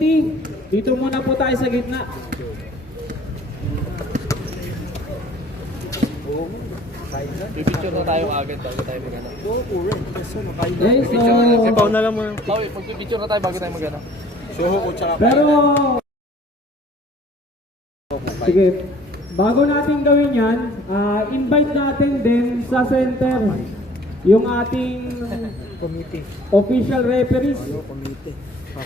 Dito muna po tayo sa gitna. Pipicture na tayo agad bago tayo mag-ano. Okay, so... Ipaw na lang muna. Magpipicture na tayo bago tayo mag-ano. Suho ko tsaka Pero... Sige. Bago natin gawin yan, invite natin din sa center yung ating official referees.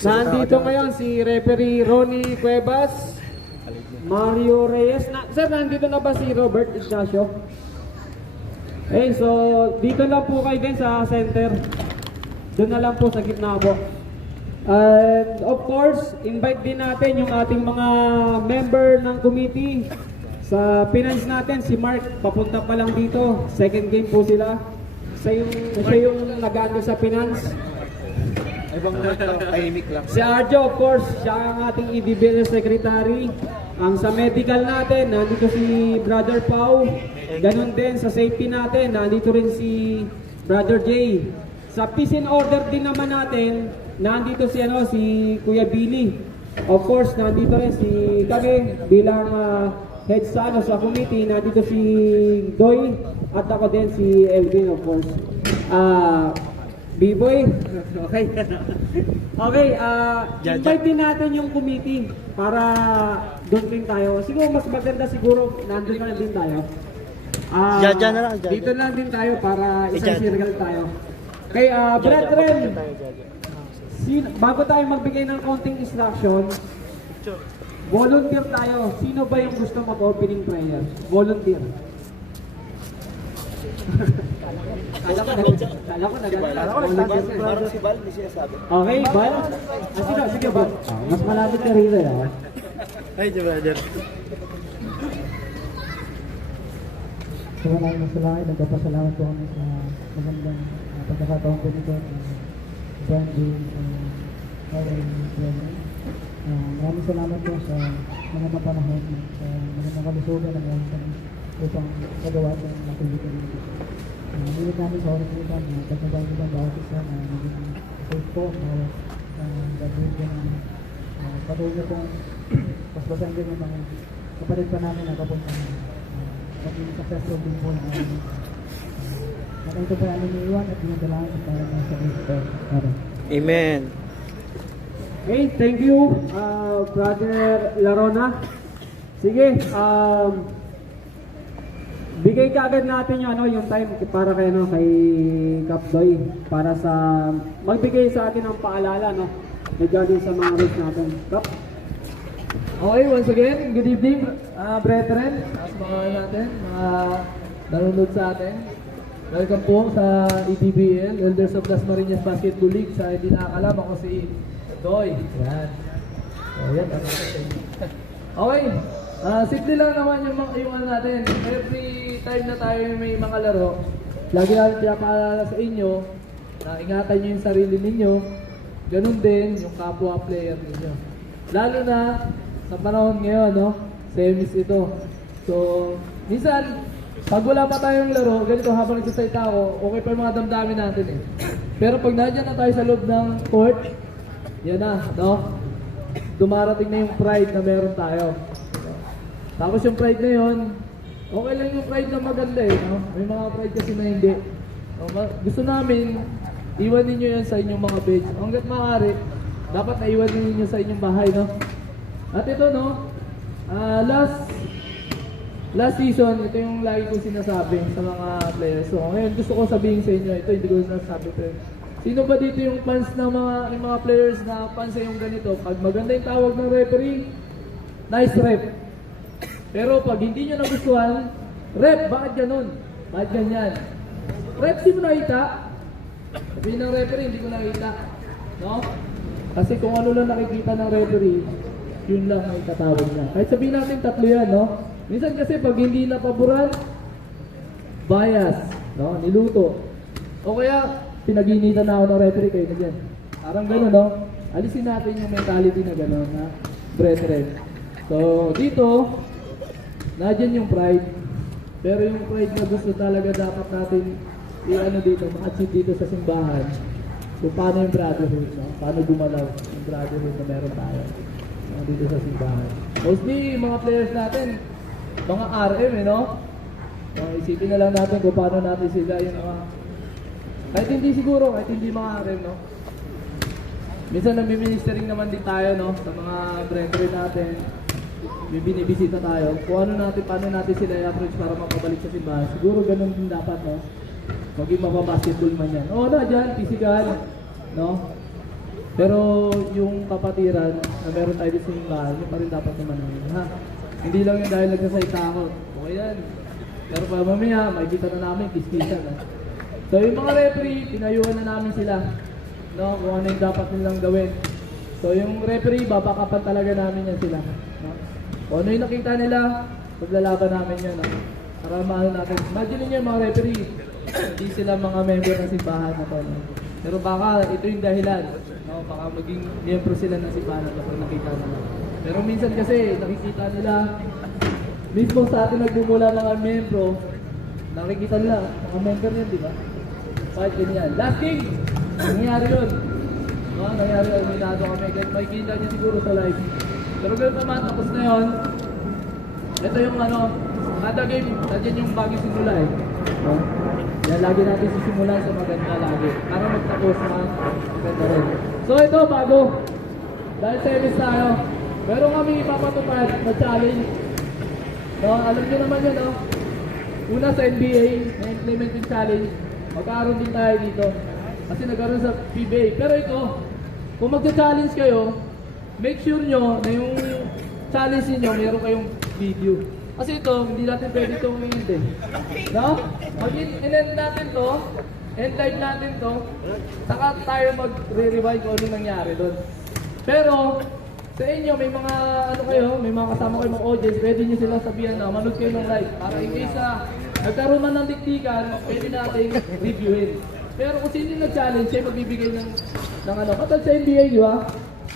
Nandito ngayon si referee Ronnie Cuevas, Mario Reyes. Sir, nandito na ba si Robert Ignacio? Okay, so dito lang po kayo din sa center. Doon na lang po sa gitna po. And of course, invite din natin yung ating mga member ng committee. Sa finance natin, si Mark, papunta pa lang dito. Second game po sila. Siya yung nag-ano sa finance. ibang tahimik lang. Si Arjo, of course, siya ang ating EDBL secretary. Ang sa medical natin, nandito si Brother Pau. Ganon din sa safety natin, nandito rin si Brother Jay. Sa peace and order din naman natin, nandito si Kuya Billy. Of course, nandito rin si kami bilang head sa committee. Nandito si Doy at ako din si Elvin, of course. B-boy. Okay. Okay, invite din natin yung committee para doon din tayo. Siguro mas maganda siguro nandun na din tayo. Diyan na lang. Dito lang din tayo para isang circle tayo. Okay, brethren, bago tayo magbigay ng counting instruction, volunteer tayo. Sino ba yung gusto mag-opening prayer? Volunteer. Kala ko Parang si Val, hindi siya sabi. Okay, Bal? Sige, Bal. Mas malapit ka rito, ha? Ay, brother. So maraming masalangit, nagpapasalamat po kami sa magandang pagkakataon po nito. Branding, maraming salamat po sa mga panahon, sa magandang kalusugan na meron kami upang pagawa po ng matulito nito. Nilit namin sa oras nito na pagkabayan nito bawat isa na maging safe po, bawat gagawin ko na patuloy niyo pong paspasan din yung mga kapatid pa namin na papunta maging successful din po na ito pa namin iiwan at pinadalahan para sa Kristo. Amen. Okay, thank you, Brother Larona. Sige, bigay ka agad natin yung time para kay Kapdoy para sa magbigay sa atin ng paalala regarding sa mga race natin. Kap. Okay, once again, good evening, brethren, sa mga natin, mga nanonood sa atin. Welcome po sa EDBL, Elders of Las Marinas Basketball League. Sa hindi nakakalam, ako si Doy. Yan. Yan, okay. Simple lang naman yung ano natin. Every time na tayo may mga laro, lagi natin pinapaalala sa inyo na ingatan nyo yung sarili ninyo. Ganun din yung kapwa player ninyo. Lalo na sa panahon ngayon, semis ito. So, minsan, pag wala pa tayong laro, ganito habang nagsasalita ako, okay pa yung mga damdamin natin eh. Pero pag nandiyan na tayo sa loob ng court, yan na, dumarating na yung pride na meron tayo. Tapos yung pride na yun, okay lang yung pride na maganda eh, May mga pride kasi na hindi. Gusto namin, iwanin nyo yan sa inyong mga bench. Hanggat maaari, dapat na iwanin ninyo sa inyong bahay, At ito, last season, ito yung lagi kong sinasabi sa mga players. So, ngayon gusto ko sabihin sa inyo, ito hindi ko sinasabi pero sino ba dito yung fans ng mga players na fans yung ganito? Pag maganda yung tawag ng referee, nice rep. Pero pag hindi nyo nagustuhan, rep, bakit ganun? Bakit ganyan? Rep, di mo nakita? Sabihin ng referee, hindi ko nakita. Kasi kung ano lang nakikita ng referee, yun lang ang itatawag niya. Kahit sabihin natin tatlo yan, Minsan kasi pag hindi napaboran, bias, niluto. O kaya, pinag-initan na ako ng referee kayo na dyan. Parang gano'n, Alisin natin yung mentality na gano'n, brethren. So, dito, nadyan yung pride. Pero yung pride na gusto talaga dapat natin i-ano dito, ma-achieve dito sa simbahan. So, paano yung brotherhood, Paano gumalaw? brotherhood na meron tayo dito sa simbahan. Mostly, mga players natin, mga RM, no? Isipin na lang natin kung paano natin sila yung mga... Kahit hindi siguro, kahit hindi mga RM, no? Minsan nag-ministering naman din tayo, no? Sa mga brethren natin. May binibisita tayo. Kung ano natin, paano natin sila i-approach para makabalik sa simbahan. Siguro ganun din dapat, no? Maging mapabasketball man yan. Oo na, dyan, physical, no? Pero yung kapatiran na meron tayo sa simbahan, yun pa rin dapat naman namin, ha? Hindi lang yung dahil nagsasalita ako. Okay yan. Pero pa mamaya, makikita na namin, kiskisan, ha? So yung mga referee, pinayuhan na namin sila, no? Kung ano yung dapat nilang gawin. So yung referee, babakapan talaga namin yan sila, no? Kung ano yung nakita nila, paglalaban namin yan, no? Para maano natin. Imagine niyo yung mga referee, hindi sila mga member ng simbahan na to, no? Pero baka ito yung dahilan, no? Baka maging miyembro sila ng simbahan kapag nakita nila. Pero minsan kasi nakikita nila, mismo sa atin nagmumula ng mga miyembro, nakikita nila, mga member yan, di ba? Kahit ganyan. Last thing, nangyari yun. No? Nangyari yun, minado kami. Makikita niya siguro sa live. Pero ganun naman, tapos na yun. Ito yung ano, kada game, nandiyan yung bagong simula eh. No? Yan, lagi natin sisimulan sa maganda lagi. Para magtapos na maganda rin. So ito, bago. Dahil series tayo, meron kami ipapatupad na challenge. No, alam niyo naman yun, no? Una sa NBA, na-implement yung challenge. Magkaroon din tayo dito. Kasi nagkaroon sa PBA. Pero ito, kung magsa-challenge kayo, make sure nyo na yung challenge niyo meron kayong video. Kasi ito, hindi natin pwede itong i-end. No? Mag-end natin to, end live natin to, saka tayo mag-re-rewind kung ano nangyari doon. Pero, sa inyo, may mga ano kayo, may mga kasama kayo mga audience, pwede nyo silang sabihan na manood kayo ng live. Para in case nagkaroon man ng diktikan, pwede natin reviewin. Pero kung sino yung nag-challenge, siya magbibigay ng ano. Katag sa NBA, di ba?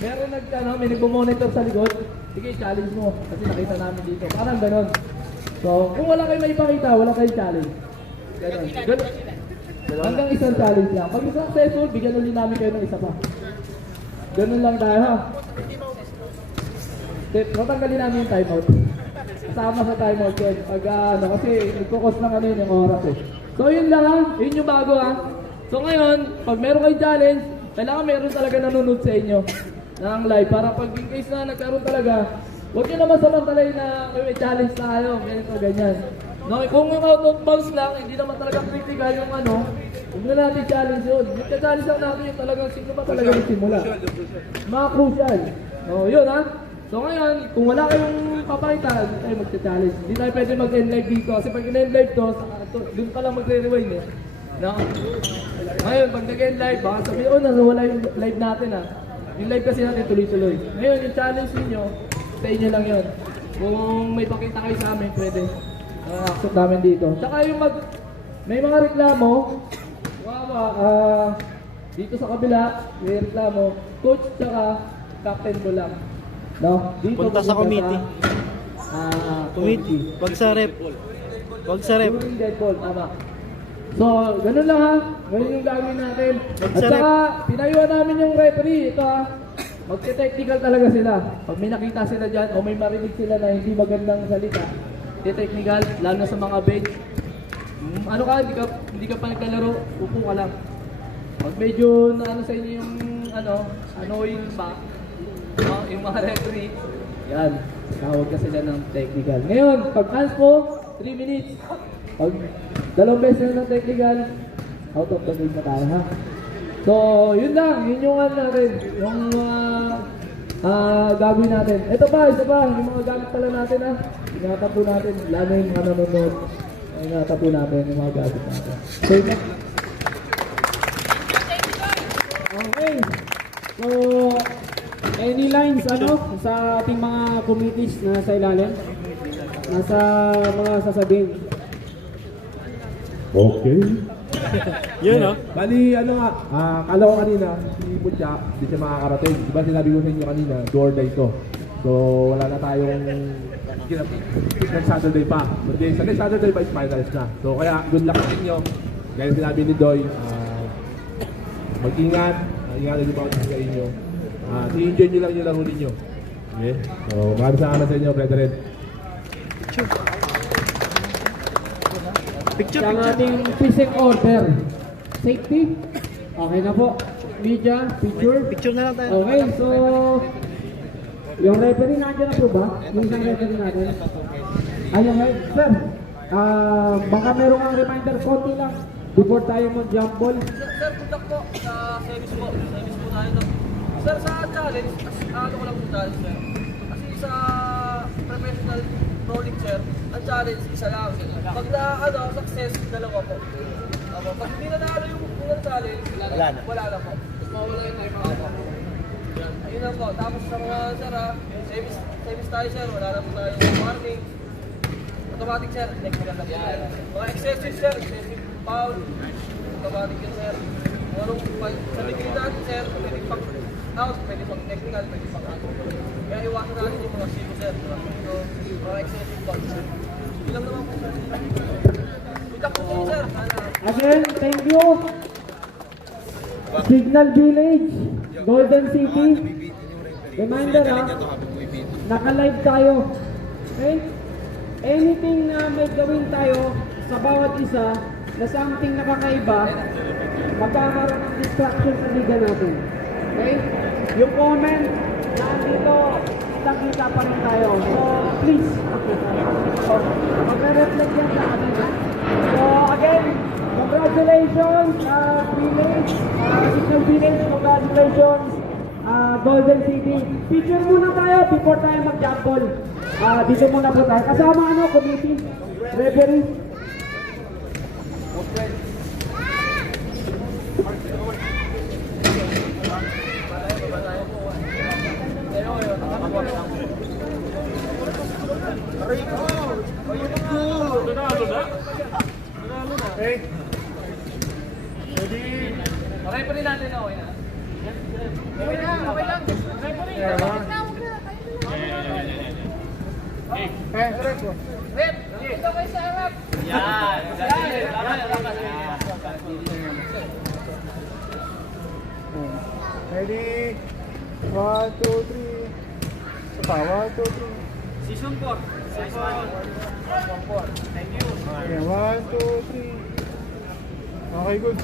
Meron may nagpo-monitor sa likod. Sige, challenge mo. Kasi nakita namin dito. Parang ganon. So, kung wala kayo maipakita, wala kayong challenge. Ganon. Hanggang isang challenge lang. Pag successful, bigyan ulit namin kayo ng isa pa. Ganon lang tayo, ha? Matanggalin namin yung timeout. Kasama sa timeout yun. Pag kasi nagkukos lang yun yung oras eh. So yun lang ha, yun yung bago ha. So ngayon, pag meron kayong challenge, kailangan meron talaga nanonood sa inyo ng live. Para pag in case na nagkaroon talaga, huwag nyo naman samantalay na may challenge na kayo, ganito ganyan. No, kung out of bounds lang, hindi naman talaga critical yung ano, huwag na natin challenge yun. Yung challenge lang natin yung talagang sino ba talaga nagsimula. Mga crucial. No, yun ha. So ngayon, kung wala kayong papakita, hindi tayo magcha-challenge. Hindi tayo pwede mag-end live dito. Kasi pag in-end live to, doon pa lang magre-rewind eh. No? Ngayon, pag nag-end live, baka sabihin, oh, nawala yung live natin ah. Yung live kasi natin tuloy-tuloy. Ngayon, yung challenge niyo sa inyo lang yun. Kung may pakita kayo sa amin, pwede. Accept namin dito. Tsaka yung may mga reklamo, dito sa kabila, may reklamo, coach tsaka captain ko lang. No? Dito Punta sa committee. Committee. Wag sa rep. Wag sa rep. During dead ball, tama. So, ganun lang ha. Ganun yung gagawin natin. At Sa saka, pinayuan namin yung referee. Ito ha. Magte-technical talaga sila. Pag may nakita sila dyan o may marinig sila na hindi magandang salita, technical, lalo na sa mga bench. Ano ka, hindi ka pa nagkalaro, upo ka lang. Pag medyo na ano sa inyo yung annoying pa, yung mga referee, yan, tawag ka sila ng technical. Ngayon, pag hands po, 3 minutes. Pag 2 beses na ng technical, out of the game na tayo ha. So, yun lang, yun yung ano natin, yung gagawin natin. Ito pa, isa pa, yung mga gamit pala natin ha. Ingatan po natin, lalo yung mga nanonood. Ingatan po natin yung mga gamit natin. So, Okay. So, any lines sa ating mga committees na sa ilalim? Nasa mga sasabihin. Okay. Yun oh. Bali, kala ko kanina, si Butya, hindi siya makakarating. Diba sinabi ko sa inyo kanina, door day to. So, wala na tayong next Saturday pa. Sa next Saturday pa is finals na. So, kaya good luck sa inyo. Gaya sinabi ni Doy, mag-ingat. Ingatan niyo pa ako sa inyo. I-enjoy nyo lang yung laro ninyo. Okay? So, maraming salamat sa inyo, brethren. Picture, Sa picture. ating fishing order. Safety. Okay na po. Media, picture. Picture na lang tayo. Okay, so yung referee nandiyan na po ba? Yung isang referee natin. Ayun, sir. Baka meron kang reminder konti lang before tayo mag-jump ball. Sir, puntak po sa service po. Service po tayo to. Sir, sa challenge, ano ko lang po challenge, sir. Kasi sa professional rolling, sir, ang challenge, isa lang. Pag na, success, dalawa po. Ako, pag hindi na naalo yung unang challenge, wala na po. Tapos mawala yung time out po. Yan, ayun lang po. Tapos sa mga, sir, service tayo, sir. Wala na po tayo warning. Automatic, sir. Next na lang po tayo. Mga excessive, sir. Excessive foul. Automatic yun, sir. Marong sa degree natin, sir, pwede pang out, pwede pang technical, pwede pang out. Kaya iwasan natin yung mga zero, sir. So, mga excessive foul, sir. Yun lang naman po, sir. Puntak po kayo, sir. Sana. Again, thank you. Signal Village, Golden City. Reminder naka-live tayo. Okay? Anything na may gawin tayo sa bawat isa na something nakakaiba, magkakaroon ng distraction sa liga natin. Okay? Yung comment, nandito, kita pa rin tayo. So, please. Magre-reflect yan sa atin. So, again, congratulations, Village, Signal Village, congratulations, Golden City. Picture muna tayo before tayo mag-jump ball. Dito muna po tayo. Kasama committee, referee. Okay pa rin natin, okay na. Ready? 1, 2, 3. Sapa, 1, 2, 3. Season 4. Season 4. Thank you. Okay, 1, 2, 3. Okay, good.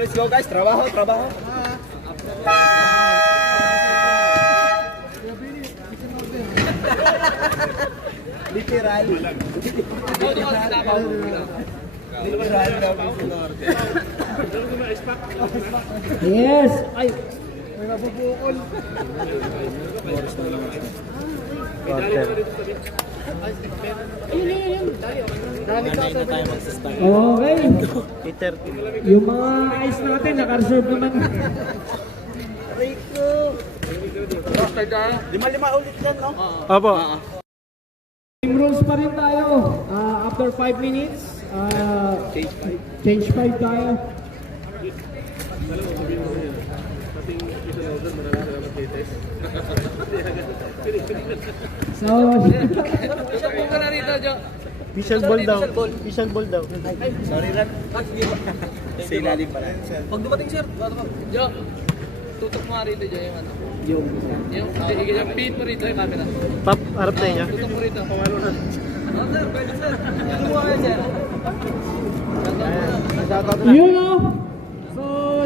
Let's go guys. Trabaho. Literal. Yes! Ay! Okay. 8:30. Yung mga ice natin, naka-reserve naman. Lima ulit yan, no? Opo. Same rules pa rin tayo. After 5 minutes, change 5 tayo. So, Siya po ka na rito, Jo. Official ball daw. Official ball daw. Sorry, Ran. Sa ilalim pala. Pag dumating, sir, Jo, tutok mo nga rito, Jo, yung ano. Yung pin mo rito yung camera. Pop, harap na niya. Tutok mo rito. Sir, pwede, sir. Ano mo kayo, sir? yun o. So,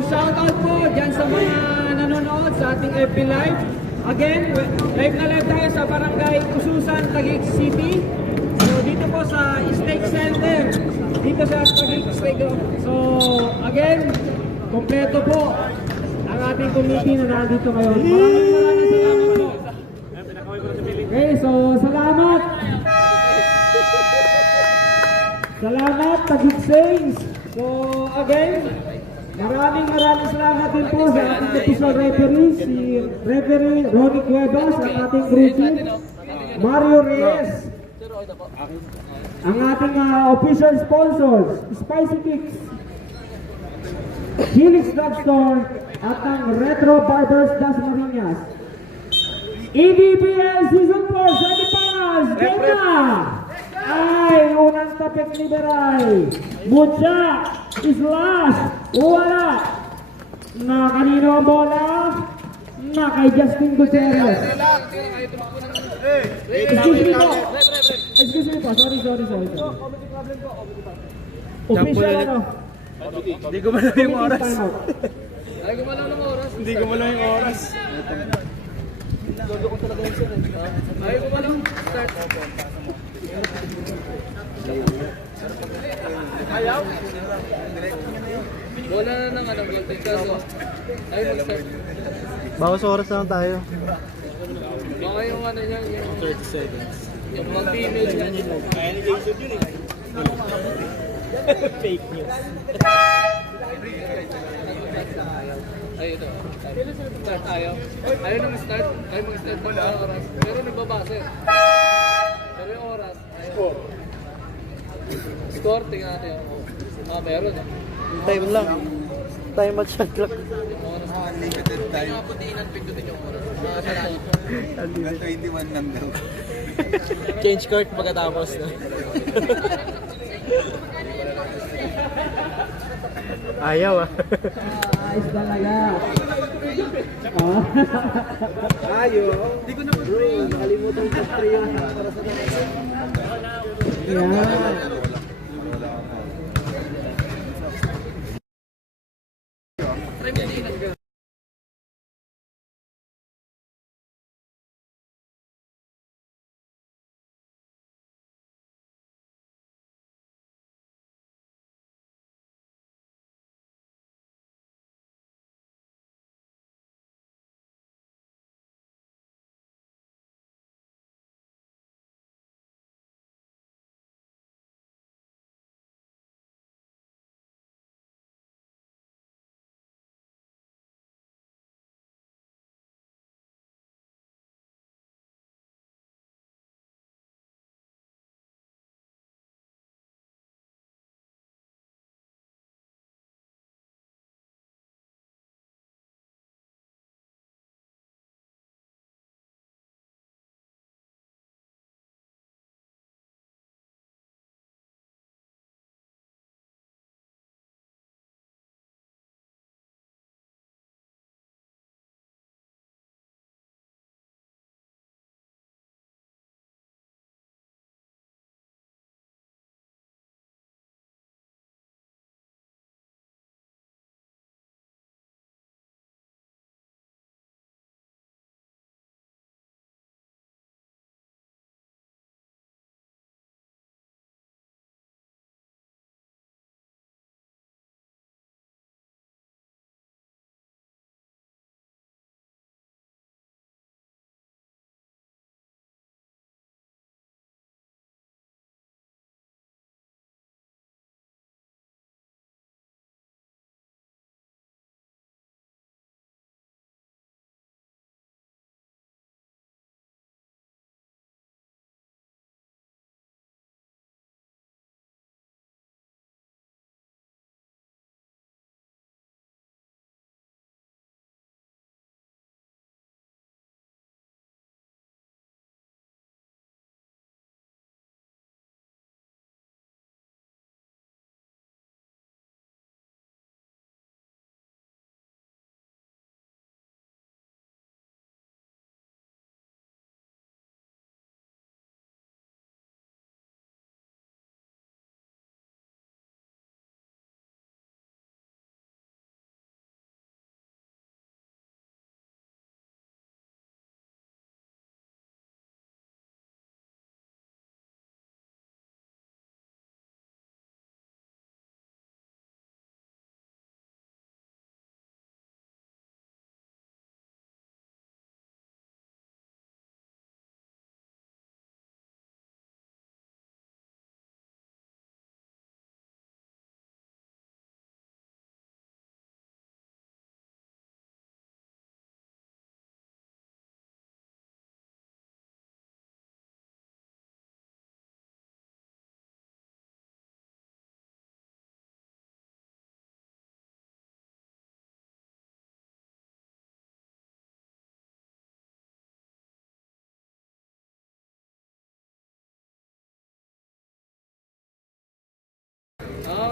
shout out po dyan sa mga nanonood sa ating FB Live. Again, live na live tayo sa Barangay Ususan, Taguig City. So, dito po sa State Center. Dito sa Taguig State. So, again, kompleto po ang ating committee na nandito ngayon. Maraming salamat po. Okay, so salamat. Salamat, Taguig Saints. So, again, maraming salamat din po sa ating official referee, si Referee Ronnie Cuevas, at ating groupie, Mario Reyes. Sir, okay na po. ang ating official sponsors, Spicy Kicks, Helix Drugstore, at ang Retro Barbers Dasmariñas. EDBL Season 4 Semifinals, game na! Ay, unang tapik ni Beray. Mucha is last. Wala. Na kanino ang bola? Na kay Justin Gutierrez. Excuse me po. Excuse me po. Sorry. Official ano? Hindi ko malaw yung oras. Timeout. Ay, gumalaw ng oras. Hindi ko malaw yung oras. Lolo ko talaga yun sir. Ay, gumalaw. Start. Ayaw? Wala na ng ano, golden kaso. Ay, mag-start. Bawas oras lang tayo. Baka yung ano niya, yung 30 seconds. Yung mga female niya. Fake news. Ay, ito. Start ayaw. Ayaw nang start. Ayaw mag-start ng oras. Pero nagbabase. Pero yung oras, ayaw. Score, tingnan natin. Meron. Time lang. Time at shot clock. Yung oras. Unlimited time. Yung putiinan, pindutin yung oras. Sarado. 21 lang daw. Change court pagkatapos. No? Ayaw ah. Ayos talaga. Ayaw. Hindi ko naman bro. Nakalimutan ko pa yung para sa Yan.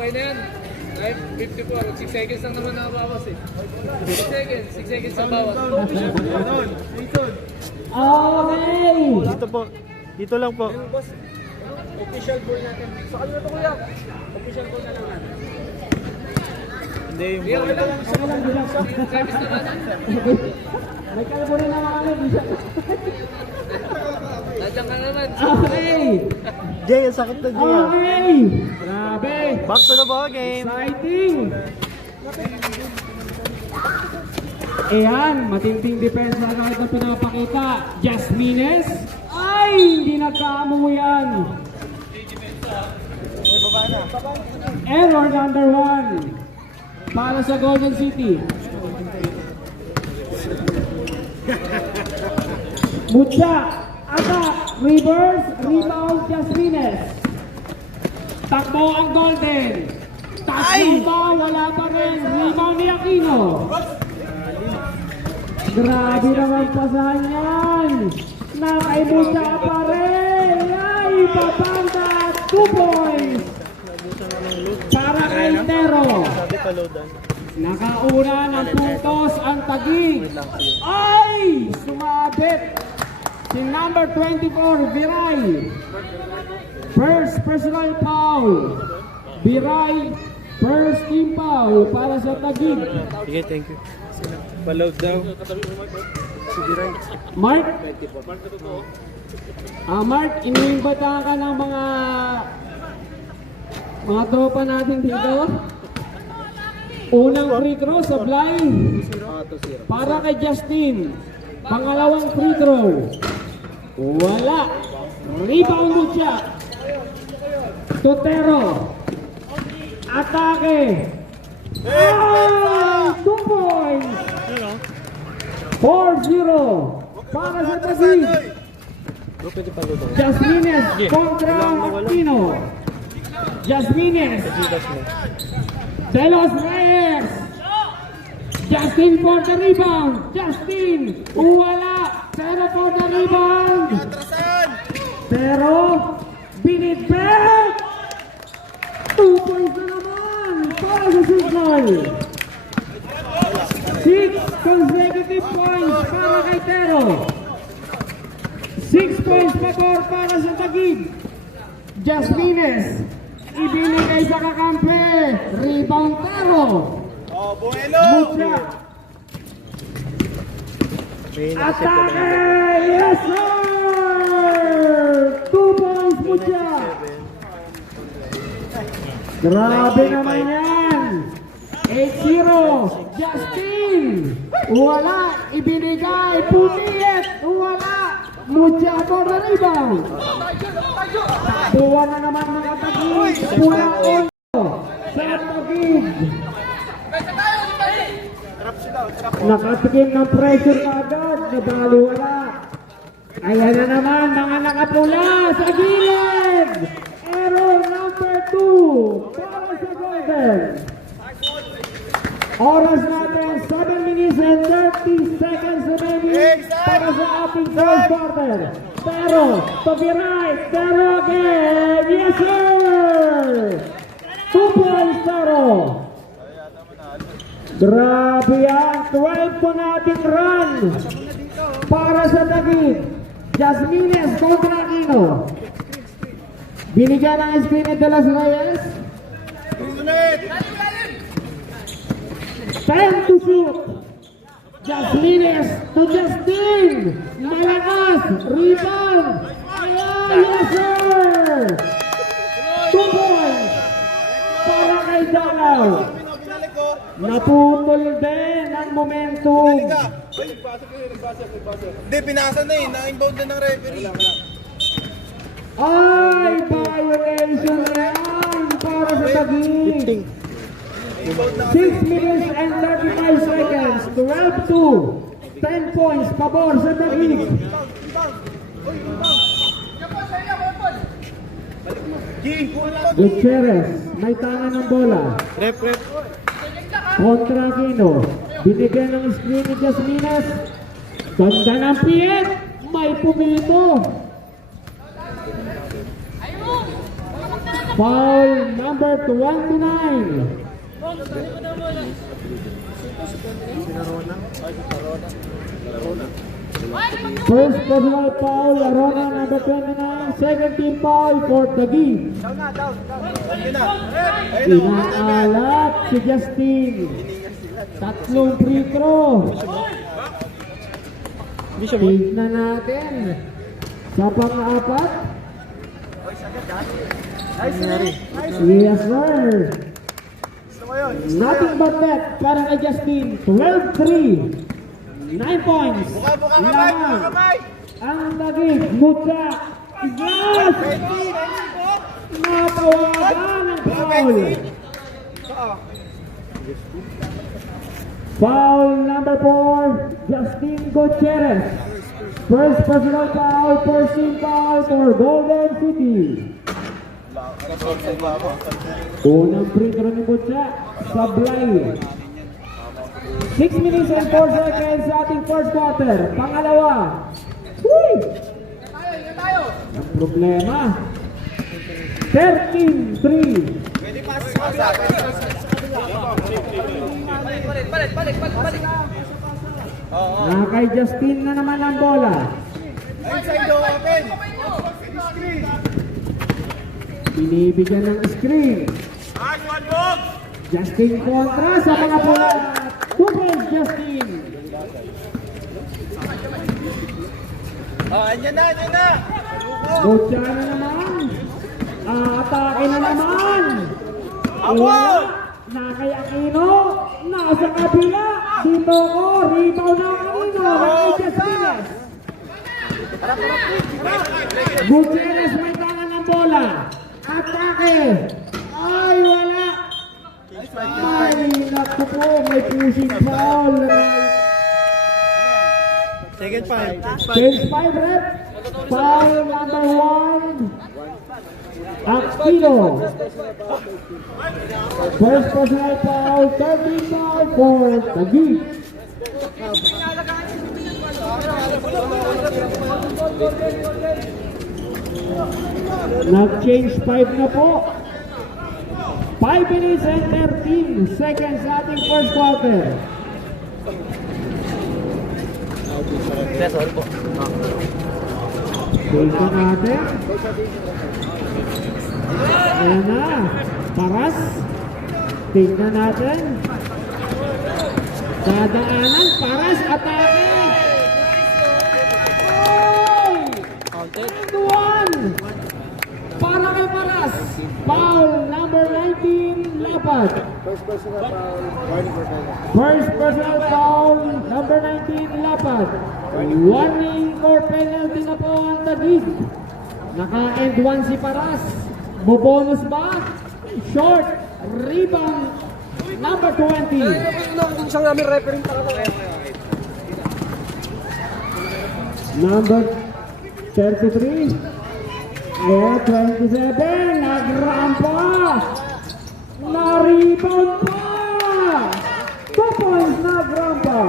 Okay na yan. 9:54. 6 seconds lang naman nakabawas eh. 6 seconds. 6 seconds sa bawat. Okay! Dito po. Dito lang po. Official ball natin. Sa kanila to kuya. Official ball na lang natin. Hindi, yung Hindi, okay lang. Okay lang, relax. Service naman. May kalbo rin naman kami. di siya- Nandiyan ka naman. Okay! Jay, ang sakit na Jay. ah. Okay! Grabe! Back to the ball game. Exciting! Ayan, matinding depensa na kahit na pinapakita. Jasmines, ay, hindi nagkaamuyan. Error number 1 para sa Golden City. Mucha, attack, reverse, rebound, Jasmines. Takbo ang Golden. Takbo ba? Wala pa rin. Rebound ni Aquino. Grabe naman pasahan yan. Nakaimusta pa rin. Ay, papanda. 2 points. Para kay Tero. Sabi pa loadan. Nakauna ng puntos ang Taguig. Ay! Sumabit. Si number 24, Viray. First personal foul. Viray, first team foul para sa Taguig. Sige, thank you. Pa-load daw. Sige, right. Mark? Mark, iniimbatahan ka ng mga tropa natin dito. Unang free throw sa blind para kay Justin. Pangalawang free throw. Wala. Rebound mo siya. Totero. Atake. Ay! 2 points. 4-0 para sa Taguig. Jasmines kontra Aquino. Jasmines. De Los Reyes. Justin for the rebound. Justin. Wala. Pero for the rebound. Pero binitbet. 2 points na naman para sa Signal. 6 consecutive points para kay Tero. 6 points pabor para sa Taguig. Jasmines. Ibinigay sa kakampi. Rebound Tero. Mucha. Atake! Yes sir! 2 points Mucha. Grabe naman yan. 8-0. Justin. Wala. Ibinigay. Puniet. Wala. Mucha for the rebound. Takbuhan na naman mga Taguig. Pulang ulo sa Taguig. Nakatikim ng pressure na agad. Nabaliwala. Ayan na naman mga nakapula sa gilid. Error number 2 para sa Golden. Oras natin 7 minutes and 30 seconds remaining para sa ating first quarter. Pero, to the right, Pero again, yes sir! 2 points Pero. Grabe yan, 12 po nating run para sa Taguig. Jasmines kontra Aquino. Binigyan ng screen ni De Los Reyes. 10 to shoot. Jasmines to Justin. Malakas. Rebound. Ayan, yes sir. 2 points para kay Dalaw. Naputol din ang momentum. Hindi, pinasa na eh. Na-inbound na ng referee. Ay, violation na yan para sa Taguig. 6 minutes and 35 seconds. 12-2. 10 points pabor sa Taguig. Gutierrez, may tangan ng bola. Rep. Kontra Aquino. Binigyan ng screen ni Jasmines. Ganda ng Piet. May pumito. Foul number 29. First personal foul, Arona number 29. Second team foul for Taguig. Inaalat si Justin. Tatlong free throw. Tignan natin. Sa pang-apat. Yes, sir. Nothing but net para kay Justin. 12-3. 9 points. Lamang. Ang Taguig. Mutya. Islas. Napawagan ng foul. Foul number 4, Justin Gutierrez. First personal foul, first team foul for Golden City. Unang free throw ni Butya, sablay. 6 minutes and 4 seconds sa ating first quarter. Pangalawa. Uy! Ang problema. 13-3. Balik. Kay Justin na naman ang bola. Binibigyan ng screen. Justin kontra sa mga bola. 2 points Justin. Andyan na. Butya na naman. Atake na naman. Na kay Aquino. Nasa kabila. Dito ko. Rebound na Aquino. Kay Justines. Gutierrez may tangan ng bola. Atake. Ay, wala. Ay, naku po. May pushing foul. Second 5. Change 5 rep. Foul number 1. Aquino. First personal foul, 13 foul for Taguig. Nag-change 5 na po. 5 minutes and 13 seconds sa ating first quarter. Dito natin. Ayan na. Paras. Tingnan natin. Dadaanan. Paras. Atake. Oy! And one. Para kay Paras. Foul number 19. Lapad. First personal foul number 19. Lapad. Warning or penalty na po ang Taguig. Naka-end 1 si Paras. Bobonus ba? Short. Rebound. Number 20. Isang namin referee Number 33. Ayan, 27. Nagrampa. Na-rebound pa. 2 points nagrampa.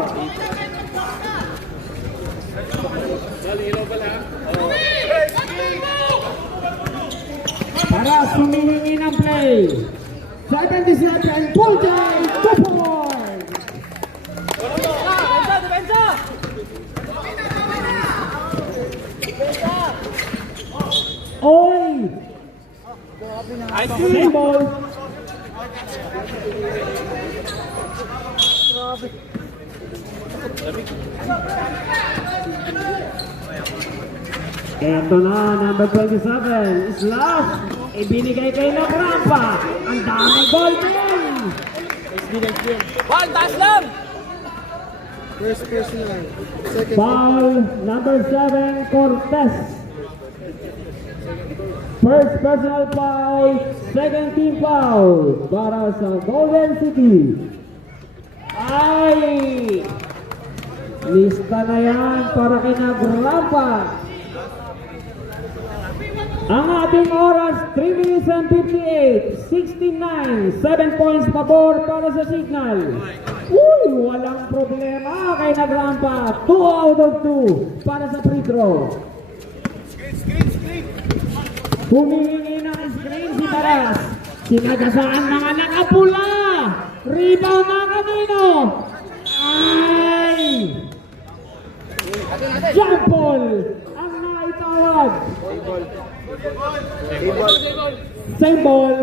Para sumihingi ng play. 77, full time, 2 points. Oy! Same ball. Ito na, number 27, Islas. Ibinigay kay Nagrampa. Ang daming ball din. One, taas lang! First personal. Second Foul number 7, Cortez. First personal foul, second team foul para sa Golden City. Ay! Lista na yan para kay Nagrampa. Ang ating oras, 3 minutes and 58, 69, 7 points pabor para sa Signal. Uy, walang problema kay Nagrampa. 2 out of 2 para sa free throw. Humihingi ng screen si Taras. Sinagasaan mga nakapula. Rebound na kanino. Ay! Jump ball ang naitawag. Same ball.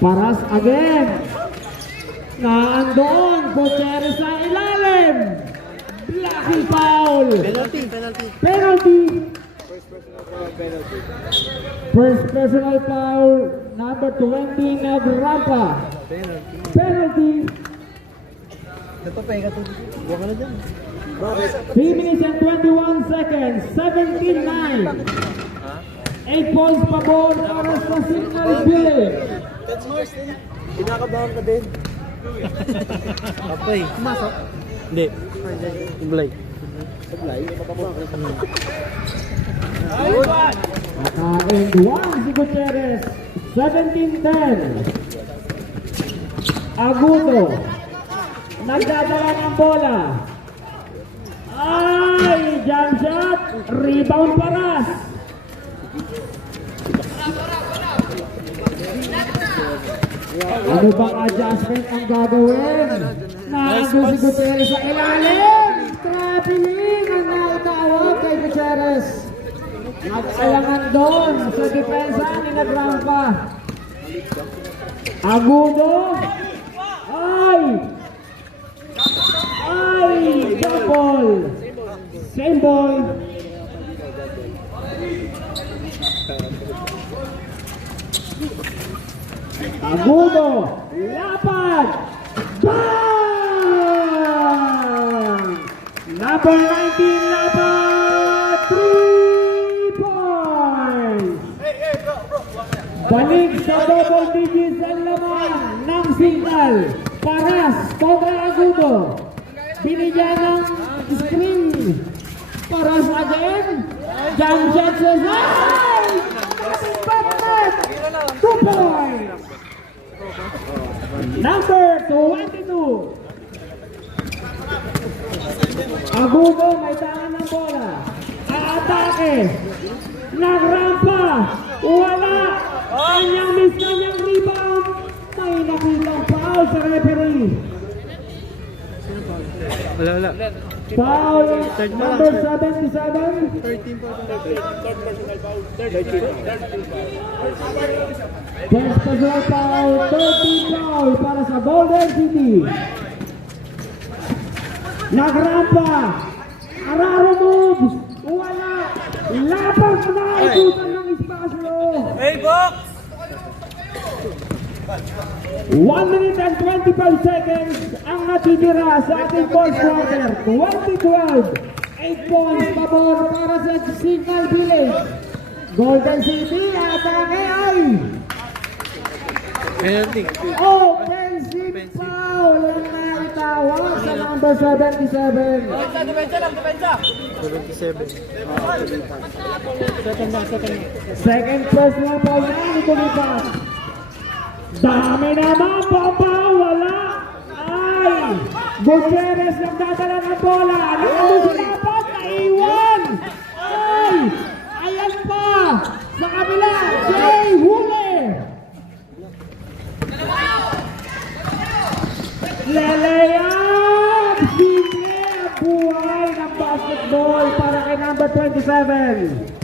Paras again. Naandoon. Gutierrez sa ilalim. Blocking foul. Penalty. First personal foul. Number 20 Nagrampa. Penalty. 3 minutes and 21 seconds. 17-9. 8 points pabor para sa Signal Village. Kinakabahan ka din. Okay. Pumasok? Hindi. Iblay. Naka-end 1 si Gutierrez. 17-10. Agudo. Nagdadala ng bola. Ay! Jump shot. Rebound Paras. Ano bang adjustment ang gagawin? Naandun si Gutierrez sa ilalim. Traveling ang naitawag kay Gutierrez. Nag-alangan doon sa depensa ni Nagrampa. Agudo. Ay! Ay! Jump ball. Same ball. Agudo. Lapad. Bang! Number 19 Lapad. 3 points. Balik sa double digits ang laman ng Signal. Paras kontra Agudo. Binigyan ng screen. Paras again. Jump shot sa side. 2 points. Number 22. Agudo may tangan ng bola. Aatake. Nagrampa. Wala. Kanyang miss, kanyang rebound. May nakitang foul sa referee. Wala. Foul number 77. First personal foul, 13 foul para sa Golden City. Nagrampa. Araro moves. Wala. Lapag na ikutan ng espasyo. Hey, box! 1 minute and 25 seconds ang natitira sa ating fourth quarter. 20-12. 8 points pabor para sa Signal Village. Golden City, atake ay Penalty. offensive foul ang naitawag sa number 77. 77. Second personal foul na ito lipat. Dami naman, Papa, wala. Ay! Gutierrez nagdadala ng bola. Nakalusin dapat, naiwan. Ay! Ayan pa! Sa kabila, Jay Hule! Leleyan! Sige ang buhay ng basketball para kay number 27.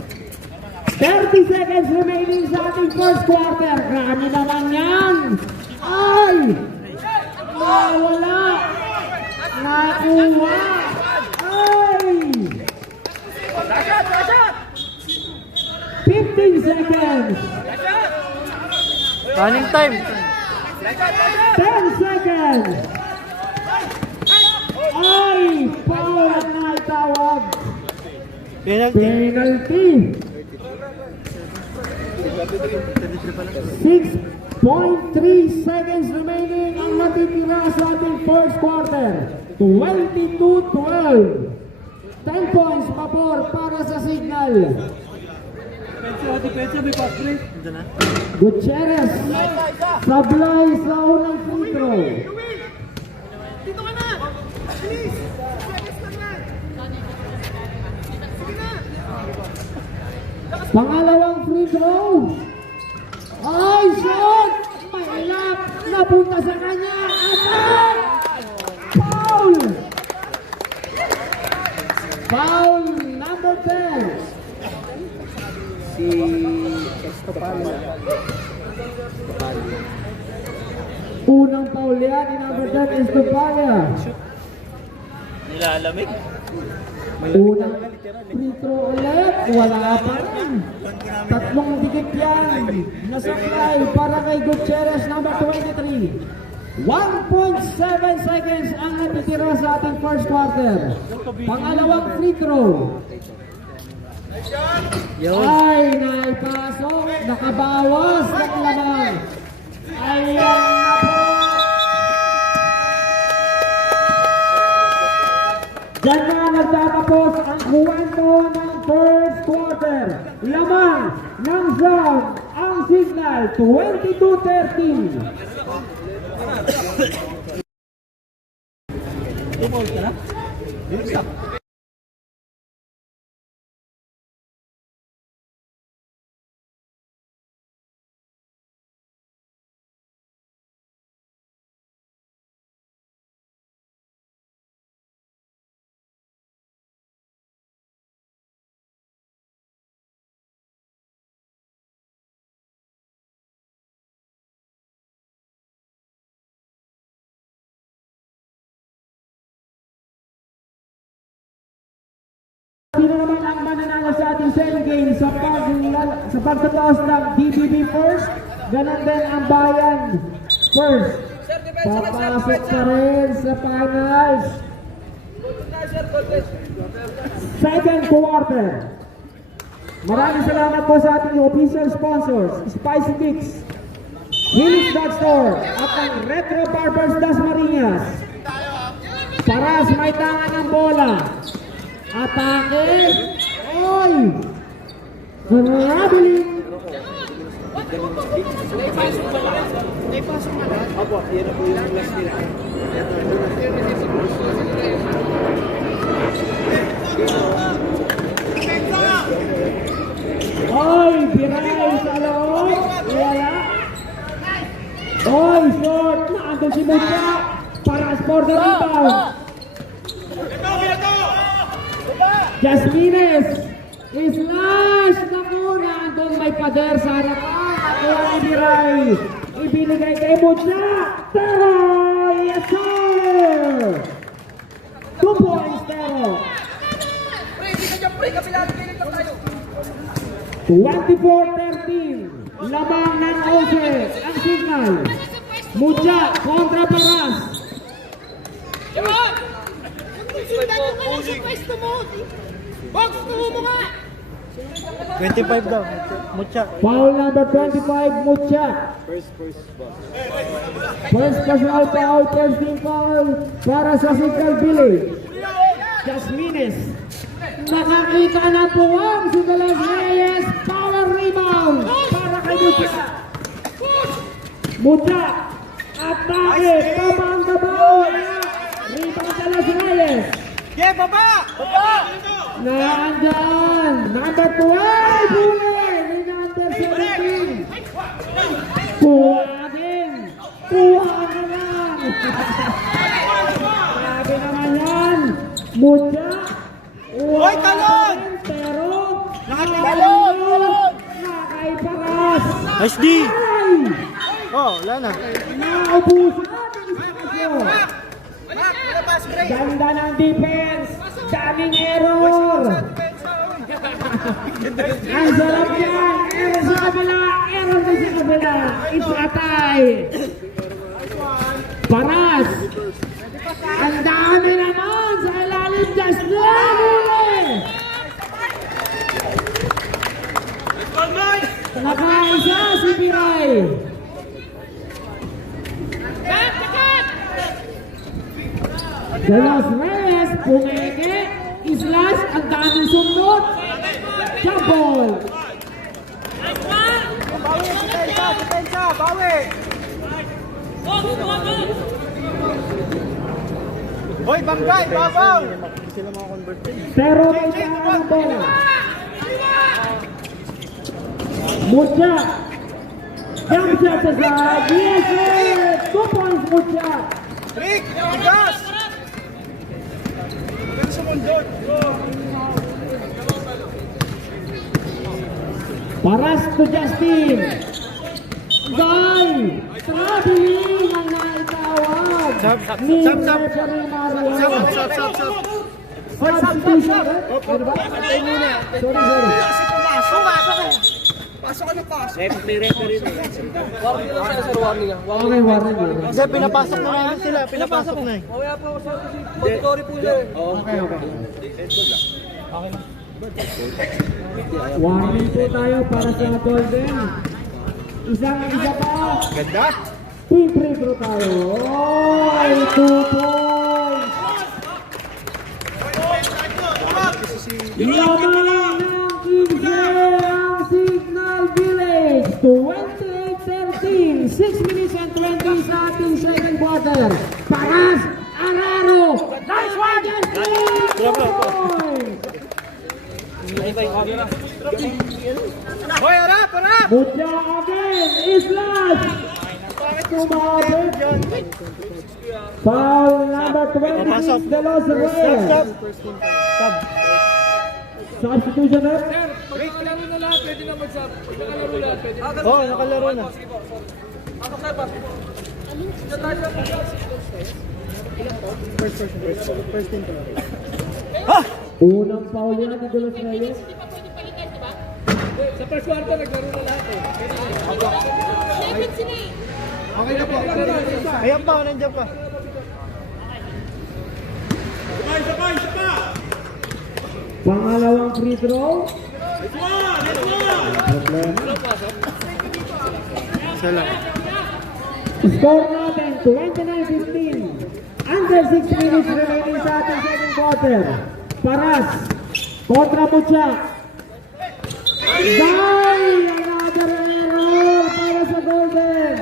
30 seconds remaining sa ating first quarter. Grabe naman yan. Ay! Nawala. Nakuha. Ay! 15 seconds. Running time. 10 seconds. Ay! Foul ang naitawag. Penalty. Penalty. 6.3 seconds remaining ang natitira sa ating first quarter. 22-12. 10 points pabor para sa Signal. Gutierrez sablay sa unang free throw. Pangalawang free throw. Ay, shot! Mailap! Napunta sa kanya! Attack! Foul! Foul number 10. Si Estopala. Unang foul yan ni number 10 Estopala. Nilalamig. Unang free throw ulit. Wala pa rin. Tatlong dikit yan. Nasaklay para kay Gutierrez number 23. 1.7 seconds ang natitira sa ating first quarter. Pangalawang free throw. Ay, naipasok. Nakabawas ng laman. Ayan na po. Diyan na nagtatapos ang kwento ng first quarter. Lamang ng zone ang signal 22-13. Sino naman ang mananalo sa ating second game sa pagtataos ng DBB first? Ganon din ang Bayan first. Papasok pa rin sa finals. Second quarter. Maraming salamat po sa ating official sponsors, Spicy Mix, Willis Dog Store, at ang Retro Barbers Dasmariñas. Paras may tangan ng bola. Atake! Oy! Traveling! Opo, yan na po yung last nila. Oy! Biray sa loob! Wala! Oy! Short! Naandun si Mucha! Paras for the rebound! Jasmines! Slash! Naku! Naandun may pader sa harapan! Kaya ni Biray! Ibinigay kay Mucha! Pero! Yes sir! 2 points pero! Pre, hindi ka dyan, pre. Kapilaan, pilit lang tayo. 24-13, lamang ng 11 ang signal. Mucha kontra Paras. Box mo nga! 25 daw. Mucha. Foul number 25, Mucha. First personal foul, first team foul para sa Signal Village. Jasmines. Nakakita na puwang si Dalas Reyes. Power rebound para kay Mucha. Mucha. Atake. Tabang gabaw. Rebound Dalas Reyes. Yeah, baba! Baba! Nandyan. Number 12. Huli. Ni number 17. Kuha din. Kuha ka lang. Grabe naman yan. Mucha. Hoy, talon! Pero, Talon! nakaiparas. Nice D! Ay! Oh, wala na. Naubusan ang istasyon. Ganda ng defense. Daming error. Ang sarap yan. Error sa kabila. Error din sa kabila. It's a tie. Paras. Ang dami naman sa ilalim. Just huli. Nakaisa si Piray. Dalas Reyes, pumeke, islas, ang daming sundot. Jump ball. Bawi, depensa, bawi! Hoy, bangkay, babaw! Pero may ang bola. Mucha. Jump shot sa side. Yes, sir! 2 points, Mucha. Rick, tigas! Pero sa mundod. Paras to Justin. Guy! Traveling ang naitawag. Ni referee Mario. Substitution. Ano ba? Sorry. Pasok ka na pasok. Warning lang siya, sir. Warning lang. Okay, warning. Kasi pinapasok na namin sila, pinapasok na eh. Mamaya po ako, sir. Kasi mandatory po siya. Okay. Warning po tayo para sa Golden. Isa pa. Ganda. Team free throw tayo. Oy, 2 points. Laban ng 15 ang Signal Village. 28-13. 6 minutes and 20 sa ating second quarter. Paras, Araro. Nice one, Justin. 2 points. Hoy, harap! Mucha again. Islas. Sumabit. Foul number 26 de los Reyes. Substitution rep. Pagkakalaro na lahat, pwede na mag-sub. Pagkakalaro lahat, pwede na. Oo, nakalaro na. Sige po. Pasok tayo, pasok po. Diyan tayo siya. Unang foul yan ni De Los Reyes. Sa first quarter, naglaro na lahat eh. Okay na po. Ayan pa, nandiyan pa. Pangalawang free throw. Score natin 29-15. Under 6 minutes remaining sa ating second quarter. Paras. Kontra Mucha. Guy! Another error para sa Golden.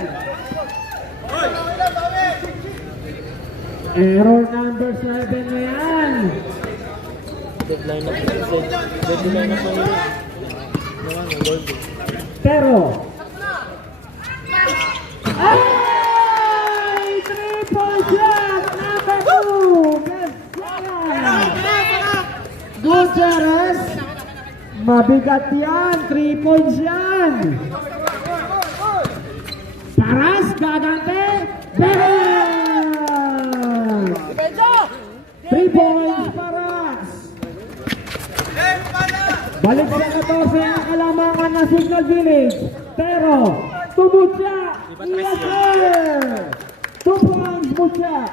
Error number 7 na yan. Pero ay! 3-point shot! Number 2! Gutierrez! Mabigat yan! 3 points yan! Paras! Gagante! Beres! 3 points! Paras! Balik sa 14 ang kalamangan ng Signal Village. Pero, tubod siya! Yes, sir! 2 points mo siya!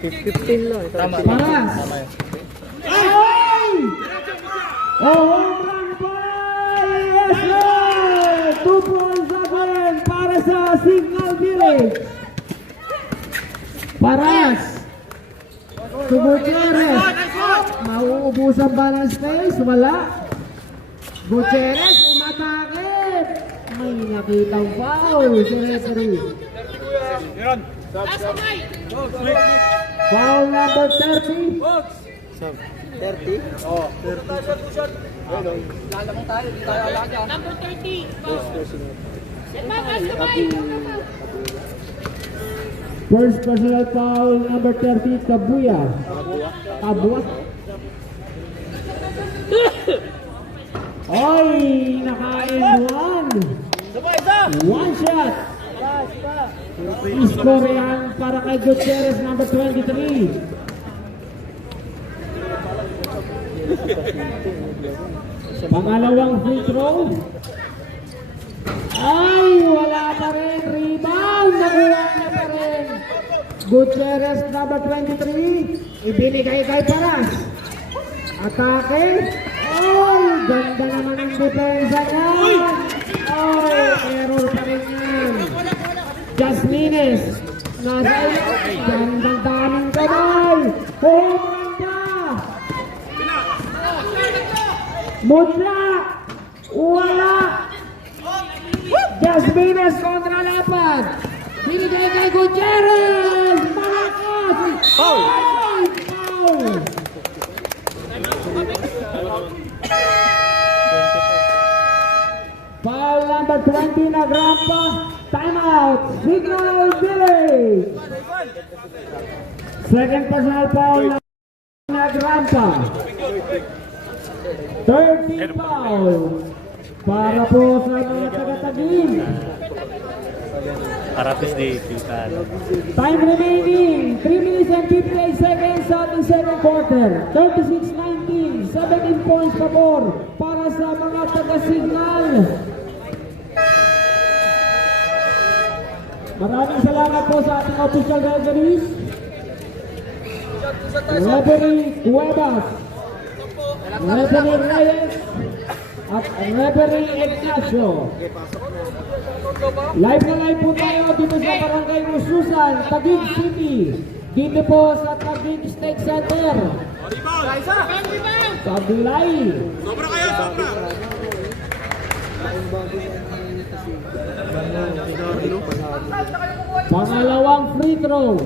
15 lang. Paras! Ay! Oh, home run pa! Yes, sir! 2 points again para sa Signal Village. Paras! Gutierrez! Mauubusan ba ng space? Wala. Gutierrez, umatake! May nakitang foul si referee. Foul number 30. Lalamang tayo, hindi tayo alaga. Number 30. Makas kamay. First personal foul number 30, Kabuya. Kabuya. Oy, naka-end one. One shot. Score yan para kay Gutierrez, number 23. Pangalawang free throw. Ay, wala pa rin. Rebound. Nakuha niya pa rin. Gutierrez, number 23. Ibinigay kay Paras. Atake. Ay, ganda naman ang depensa niya. Ay, error pa rin yan. Jasmines. Nasa gandang daming kamay. Home run pa. Mutla. Wala. Jasmines kontra lapad. Binigay kay Gutierrez. Foul! Foul! Foul number 20 na Grampa. Timeout. Signal Village. Second personal foul na Grampa. 30 foul. Para po sa mga taga-Taguig. Arapis di Quintana. Time remaining, 3 minutes and 58 seconds sa ating second quarter. 36-19, 17 points pabor para sa mga taga-Signal. Maraming salamat po sa ating official referees. Referee Cuevas, Referee Reyes, at Referee Ignacio. Live na live po tayo dito sa Barangay Ususan, Taguig City. Dito po sa Taguig State Center. Sa Bilay. Pangalawang free throw.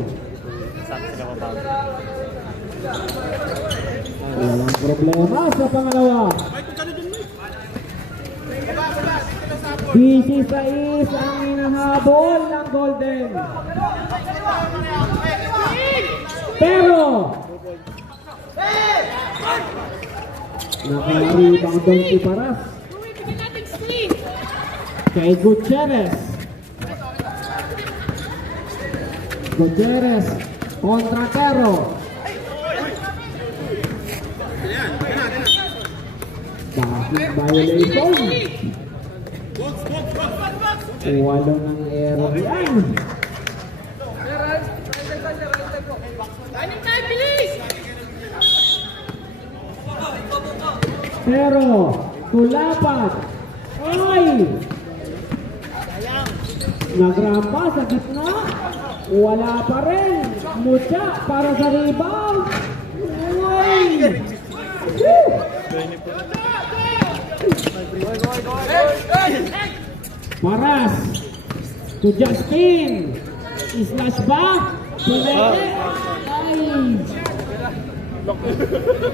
Walang problema sa pangalawa. 16 ang hinahabol ng Golden. Pero nakaribang doon si Paras kay Gutierrez. Gutierrez kontra Pero. Bakit violation? Walo ng error yan. Pero tulapat. Ay! Nagrampa sa gitna. Wala pa rin. Mucha para sa rebound. Ay! Woo! Paras to Justin. Slash back to Lete.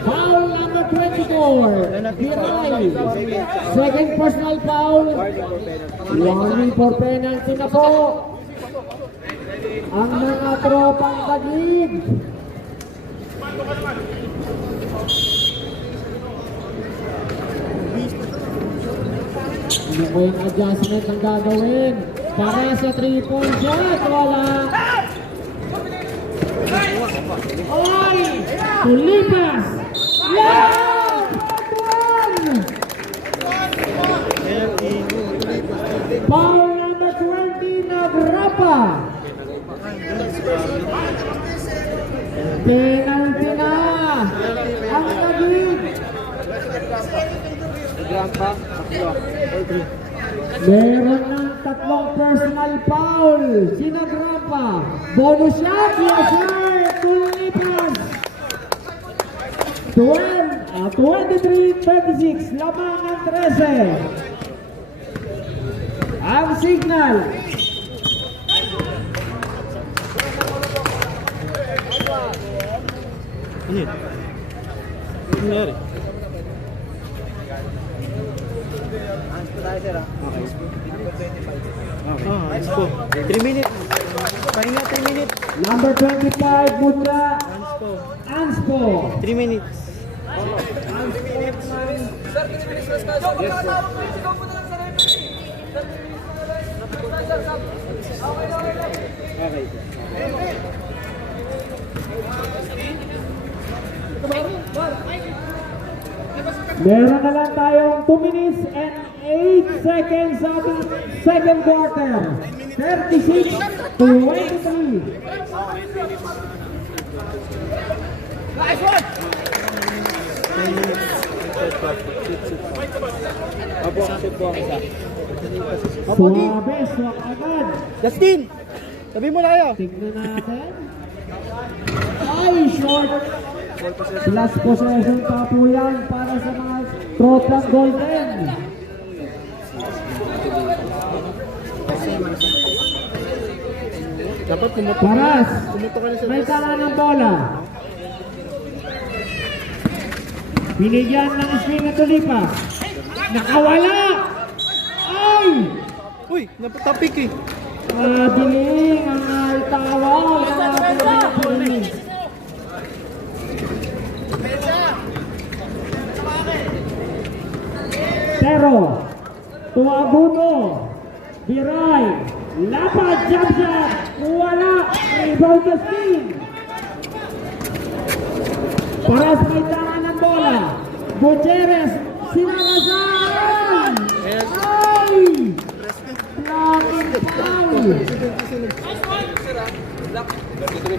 Foul number 24. Biray. Second personal foul. Warning for penalty na po. Ang mga tropang Taguig. Ano po yung adjustment ang gagawin? Para sa 3-point shot, wala. Ay! Tulipas! Yeah! Foul number 20 na Grappa. Penalty na ang Taguig. Meron ng tatlong personal foul. Sina Grappa. Bonus shot. Yes sir. Tulipas. 23-26. Lamang ng 13. Ang Signal. Ano nangyari? Ayos po. 3 minutes. Pahinga 3 minutes. Number 25 mula Anspo. 3 minutes. Sir, kinibilis na sir. Yes, sir. Sigaw po na lang sa referee. Sir, okay. Meron na lang tayong 2 minutes and 8 seconds sa ating second quarter. 36-23. Nice one! Suabe, swak agad. Justin! Sabi mo na kayo. Tignan natin. Ay, short. Last possession pa po yan para sa mga tropang Golden. Dapat pumutok Paras. Pumutok ka na sa May tala ng bola. Binigyan ng swing at tulipas. Nakawala! Ay! Uy, napatapik eh. Mabiling ang itawag ng Pilipinas. Pero, Tuaguno, Biray, Lapad, jump shot, wala, rebound the steam. Paras may tangan ng bola. Gutierrez, sinakasan! Ay! Blocking foul!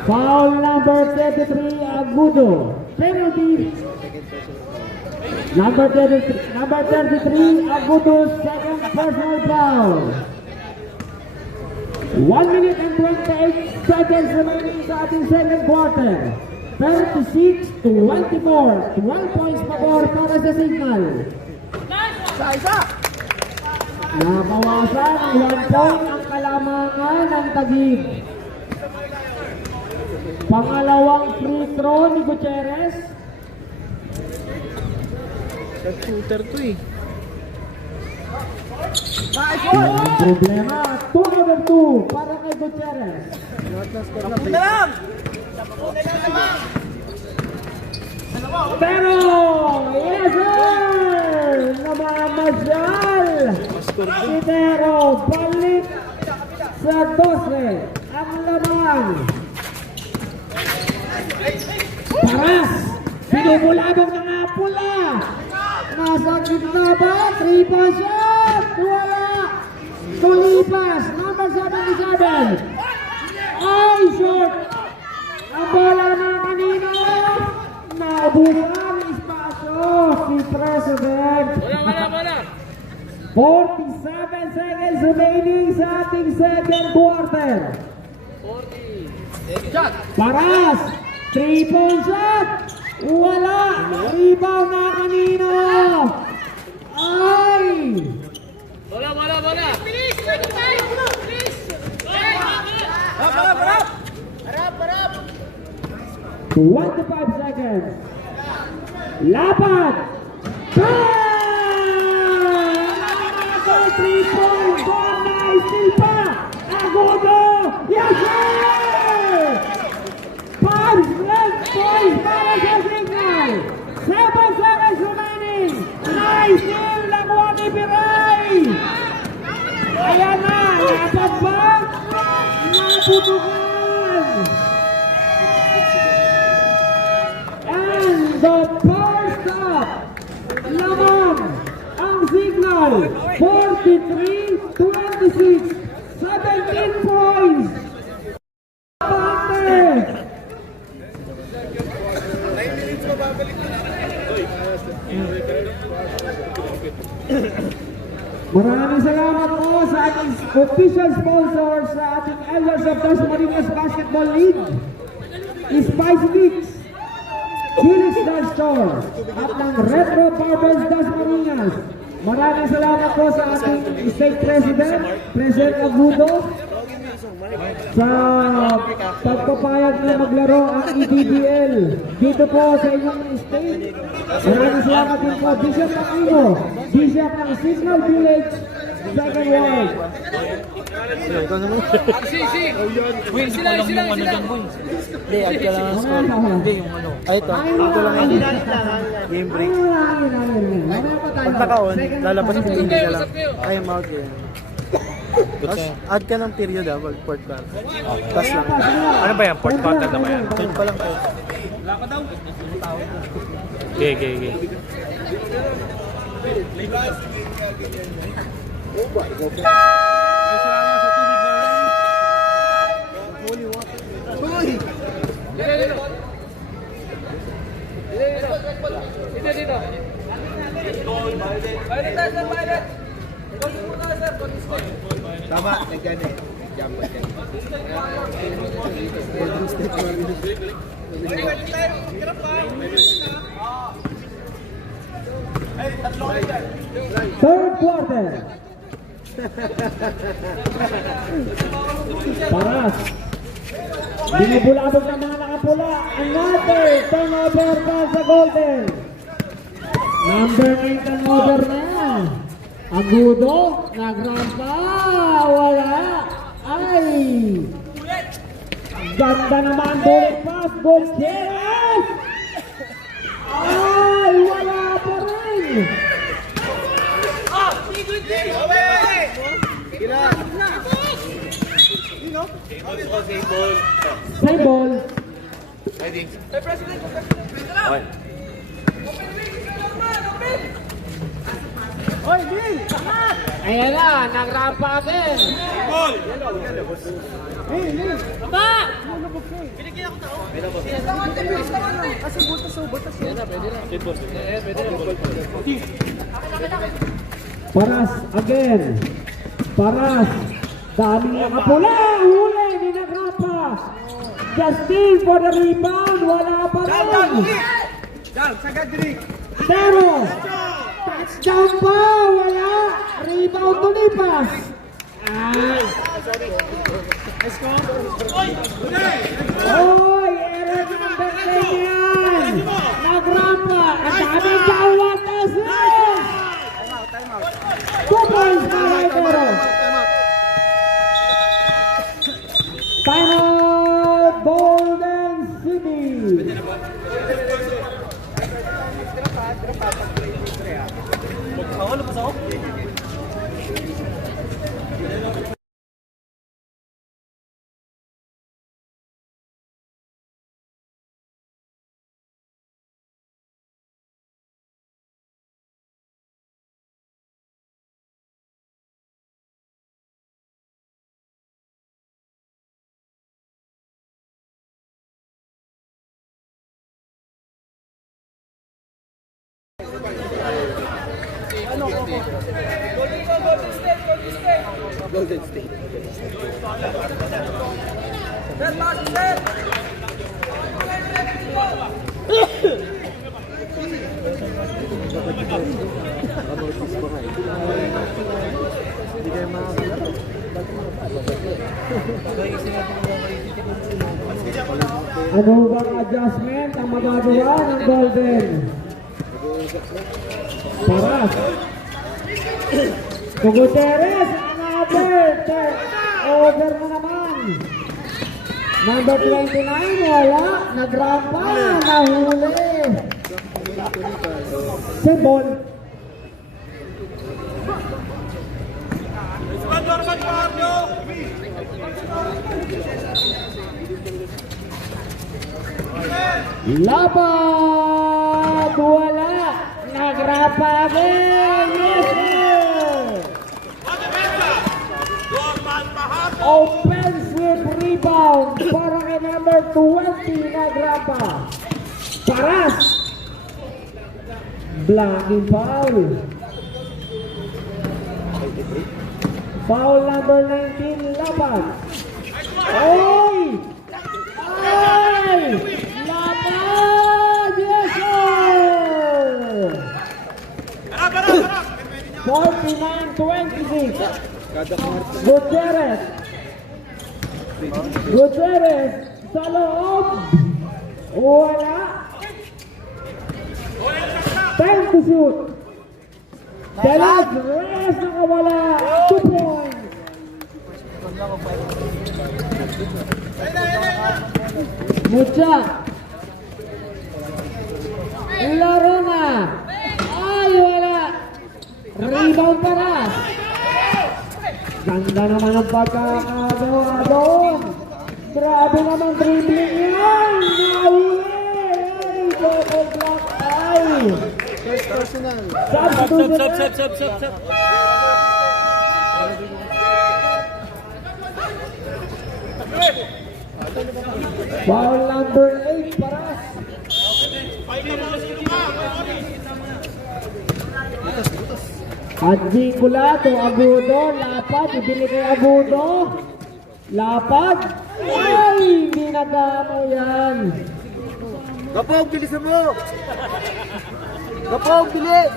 Foul number 33, Agudo. Penalty. Number 33, Agudo, second personal foul. 1 minute and 28 seconds remaining sa ating second quarter. 36-24. 12 points pabor para sa Signal. Nabawasan ng 1 point ang kalamangan ng Taguig. Pangalawang free throw ni Gutierrez. Shooter to eh. Ang problema, 2 over 2 para kay Gutierrez. Pero, yes sir! Namamasyal! Pero, balik sa 12 ang lamang. Paras! Pinubulabog ng pula! Nasa gitna ba? 3-point shot! Wala! Tulipas! Number 77! Ay, short! Ang bola na kanina! Naubusan ang espasyo si President. 47 seconds remaining sa ating second quarter. Paras! 3-point shot! Wala! Rebound na kanina! Ay! Bola! Bilis! 25! Bilis! Harap! 25 seconds. Lapad! Another 3-point! Nice! Still pa! Agudo! Yes, sir! 5 left points para sa Signal! 7 seconds remaining! Nice steal ng Waki Piray! Ayan na! Lapad ba? Naputukan! And the first stop! Lamang ang Signal! 43-26! 17 points! Pate! Maraming salamat po sa ating official sponsor sa ating Elders of Dasmariñas Basketball League, Spice Mix, Felix Dance Store, at ng Retro Barbers Dasmariñas. Maraming salamat po sa ating State President, President Agudo, sa pagpapayag na maglaro ang EDBL dito po sa inyong state. Maraming salamat din po Bishop Aquino, Bishop ng Signal Village, Second Ward. Sila. Hindi, add ka lang ang score. Hindi, yung ano. Ay, ito. Ito lang yung game break. Pag naka-on, lalabas yung hindi ka lang. Ay, mount yun. Tapos, add ka ng period pag port back. Tapos lang. Ano ba yan? Port quarter na ba yan? Yun pa lang po. Okay. Dito. Violet tayo, sir, Violet. Golden muna, sir. Tama, nagyan eh. Third quarter. Paras. Binubulabog ng mga nakapula. Another turnover pa sa Golden. Number 9 turnover na yan. Agudo, nagrampa, wala. Ay! Ganda naman, bullet pass, Gutierrez! Ay, wala pa rin! Save ball. Ayan na, nagrampa agad. Paras again. Paras. Daming nakapula. Huli ni nagrampa. Justin for the rebound. Wala pa rin. Pero touchdown pa. Wala. Rebound to lipas. Oy, error number 10 yan. Nagrampa. Ang daming gawat assist. 2 points na Laitero. Final Golden City. Golden State. Set, pass, set. Ano bang adjustment ang magagawa ng Golden? Paras. Gutierrez, another over na naman. Number 29, wala. Nagrampa, nahuli. Sembol. Laban, wala. Nagrampa again. Yes, sir. Offensive rebound para kay number 20 nagrampa. Paras. Blocking foul. Foul number 19, Laban. Oy! Ay! Laban! Yes, sir! 49-26. Gutierrez. Gutierrez sa loob. Wala. 10 to shoot. Delas Reyes nakawala. 2 points. Mucha. Laro na. Ay, wala. Rebound para. Ganda naman ang pagkakagawa doon. Grabe naman dribbling yan. Nahuli. Ay, double block. Ay. Substitution. Foul number 8 Paras. Advinculato, Agudo, lapad, ibili kay Agudo. Lapad. Ay, hindi nagamo yan. Gapog, bilisan mo! Gapog, bilis!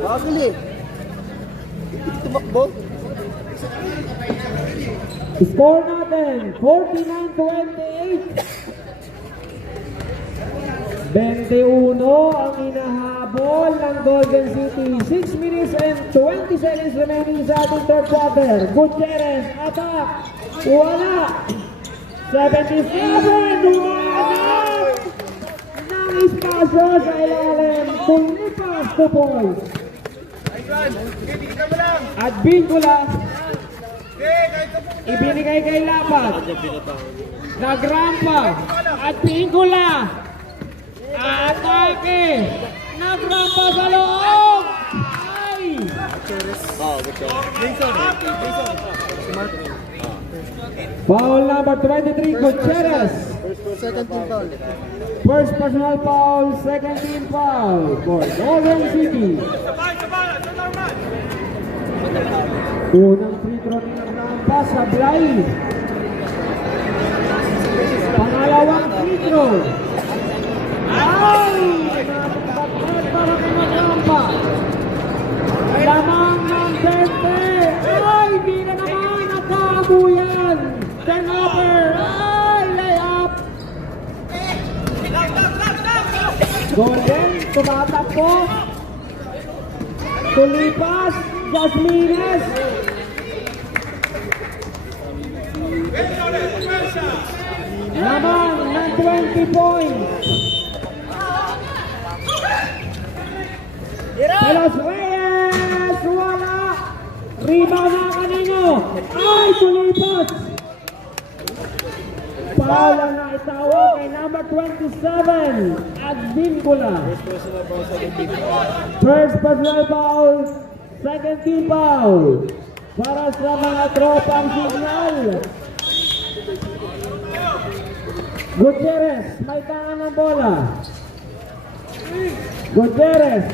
Bakit bilis? Tumakbo? Score natin, 49-28. 21 ang inahabol ng Golden City. 6 minutes and 20 seconds remaining sa ating third quarter. Gutierrez, attack. Wala. 77. Wala. Nang espasyo sa ilalim. Tulipas 2 points. At Bingula. Ibinigay kay Lapat. Nagrampa. At Bingula. Atake! Nagrampa sa loob! Ay! Foul number 23, Gutierrez. Second team foul. First personal foul, second team foul for Golden City. Unang free throw ni Nagrampa sa Blay. Pangalawang free throw. Ay! Napakapit para kay Nagrampa. Lamang ng 20. Ay! Di na naman nagkaabuyan. Turnover. Ay! Layup. Golden, tumatakbo. Tulipas. Jasmines. Lamang ng 20 points. Pelos Reyes, wala. Rebound na kanino. Ay, tulipas. Foul ang naitawag kay number 27, Advincula. First personal foul, second team foul. Para sa mga tropang signal. Gutierrez, may tangan ng bola. Gutierrez.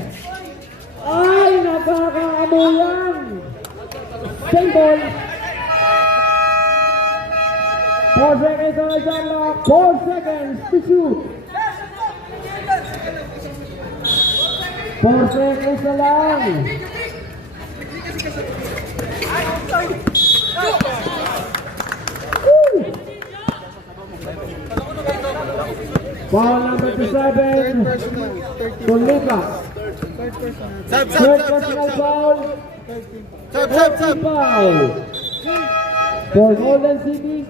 Ay, nakakaamuyan. Same ball. 4 seconds on the shot clock. 4 seconds to shoot. 4 seconds na lang. Foul number 27, Tulipas. Third personal foul. Third foul. For Golden City.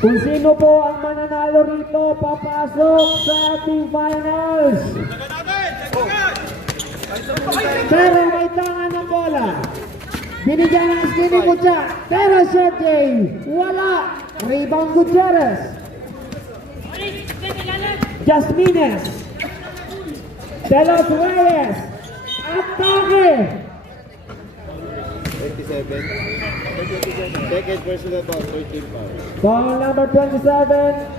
Kung sino po ang mananalo rito, papasok sa ating finals. Pero may tangan ng bola. Binigyan ng skinny Mucha. Pero Sergey, wala. Rebound Gutierrez. Jasmines. De Los Reyes. Atake. 27. Second personal foul, 13 foul. Foul number 27,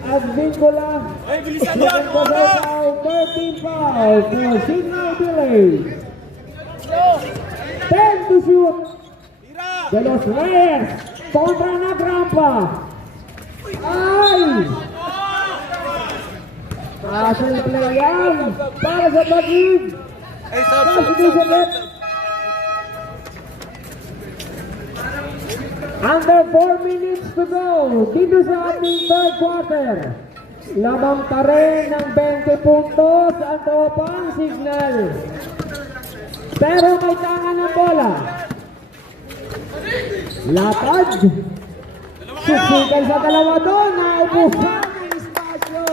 Advincula. Second personal foul, 13 foul for Signal Delay. 10 to shoot. De Los Reyes. Kontra Nagrampa. Ay! Asal play yan para sa Bagig. Stop. Under 4 minutes to go dito sa ating third quarter. Lamang pa rin ng 20 puntos ang tropang Signal. Pero may tangan ng bola. Lapad. Susikan sa dalawa doon. Naubuhan ng espasyo.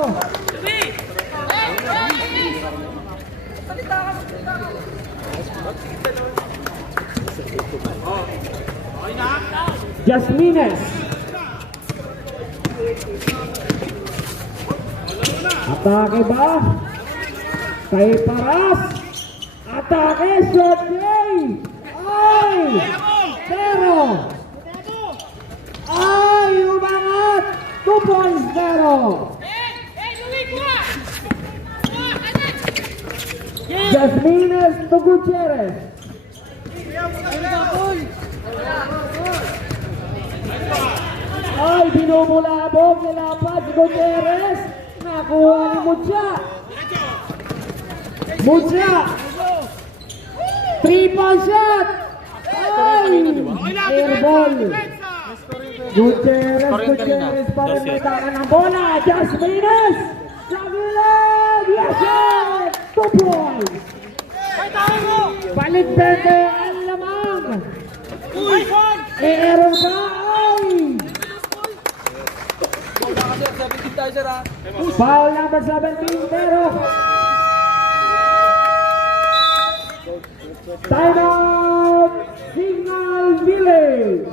Jasmines. Atake ba? Kay Paras. Atake, Sergey. Ay! Pero ay, umangat! 2 points pero. Jasmines to Gutierrez. Ay, binubulabog ni Lapad Gutierrez. Nakuha ni Mucha. Mucha. 3-point shot. Airball. Gutierrez pa rin may taka ng bola. Jasmines. Sagulag. Yes, yes. 2 points. Balik Beke ang lamang. Aero ka. Ay. Kasi 17 tayo sir ha. Foul number 17, pero time out, Signal Village.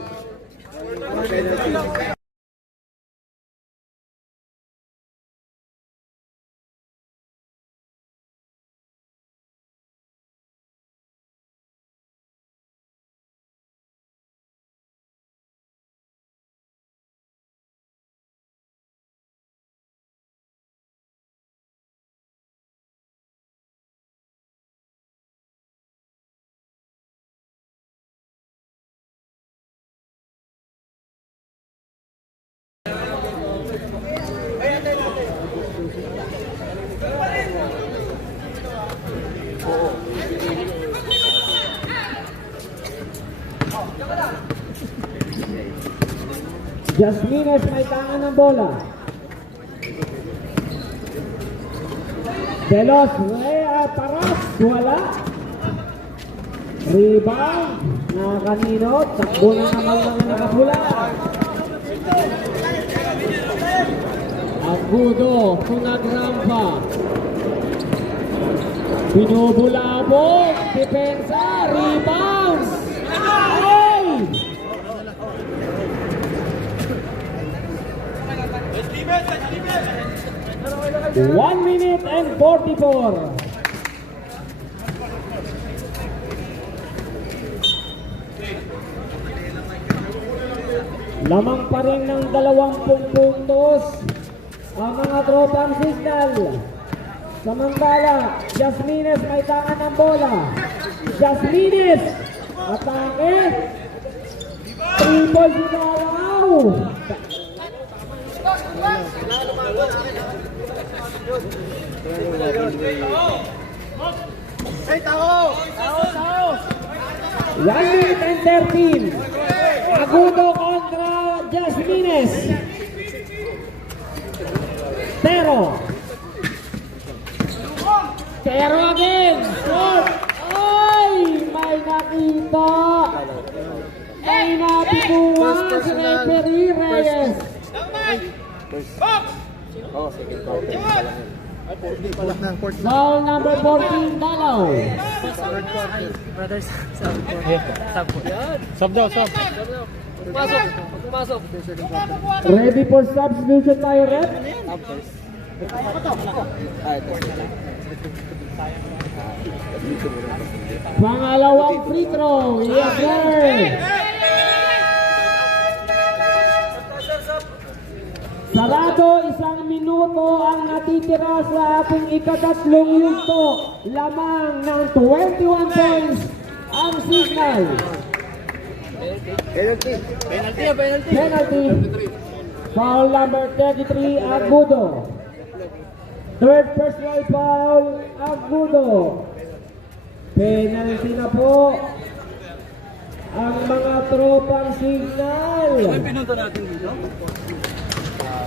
Jasmines may tangan ng bola. Velos, paras, wala. Rebound na kanino, takbo na naman mga nakapula. Agudo, punagrampa. Binubulabog, depensa, rebound. Ay! 1 minute and 44. Lamang pa rin ng 20 puntos ang mga tropang Signal. Samantala, Jasmines may tangan ng bola. Jasmines, atake. Triple sinalaw. One minute and 13. Agudo kontra Jasmines. Pero again. Shot. Ay, may nakita. Ay, napikuha si referee Reyes. Foul number 14, Dalaw. Pumasok. Ready for substitution tayo, Rep? Pangalawang free throw. Yes, sir. Sarado, 1 minuto ang natitira sa ating ikatatlong yugto. Lamang ng 21 points ang Signal. Penalty. Foul number 33, Agudo. Third personal foul, Agudo. Penalty na po ang mga tropang Signal.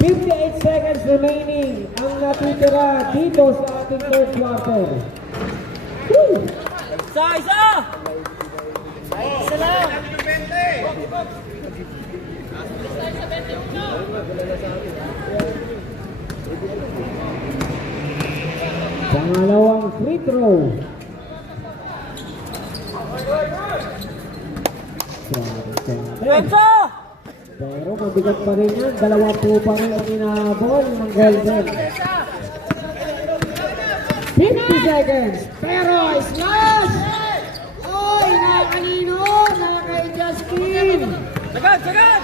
58 seconds remaining ang natitira dito sa ating third quarter. Woo! Isa lang! Pangalawang free throw. Pensa! Pero mabigat pa rin yan. 20 pa rin ang inahabol ng Golden. 50 seconds. Pero slash! Oy, nakanino! Nalakay Justin! Sagad!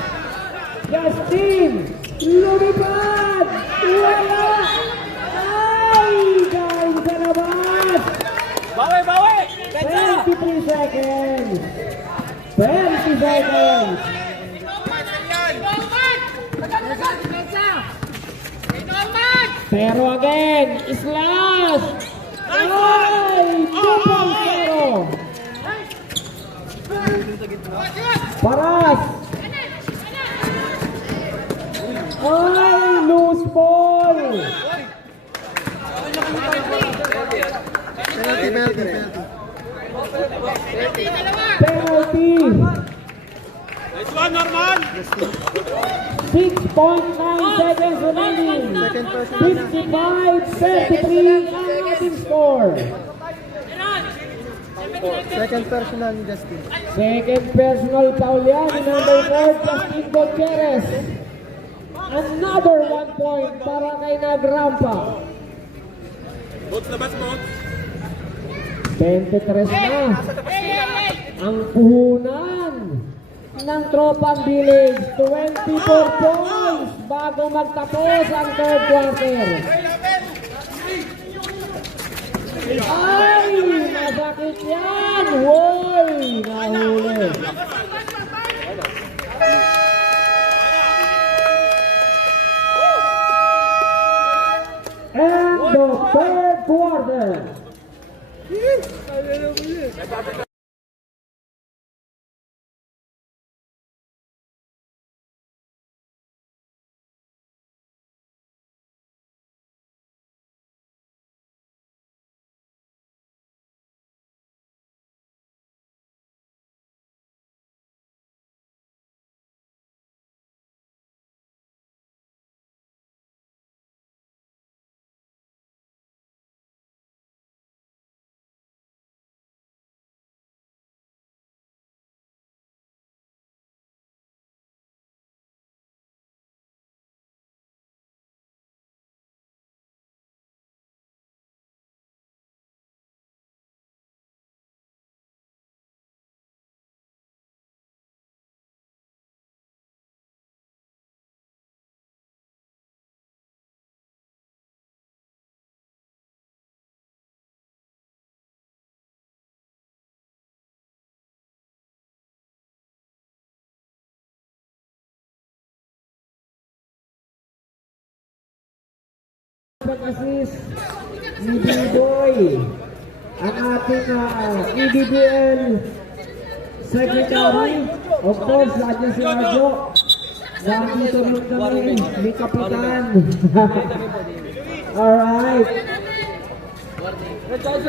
Justin! Lumipad! Wala! Ay! Dahil sa labas! Bawi! Pensa! 23 seconds! 20 seconds! Pero again, slash! Ay! 2.0! Paras! Ay, loose ball! Penalty! 6.9 seconds remaining. 55-33 ang ating score. Second personal ni Justin. Second personal foul yan ni number 4, Justin Gutierrez. Another 1 point para kay Nagrampa. 23 na ang puhunan ng Tropang Village. 24 points bago magtapos ang third quarter. Ay! Masakit yan! Woy! Nahuli. And the third quarter. Assist ni B-Boy, ang ating EDBL Secretary. Of course, nandiyan si Radyo. Nandito rin kami ni Kapitan. Alright.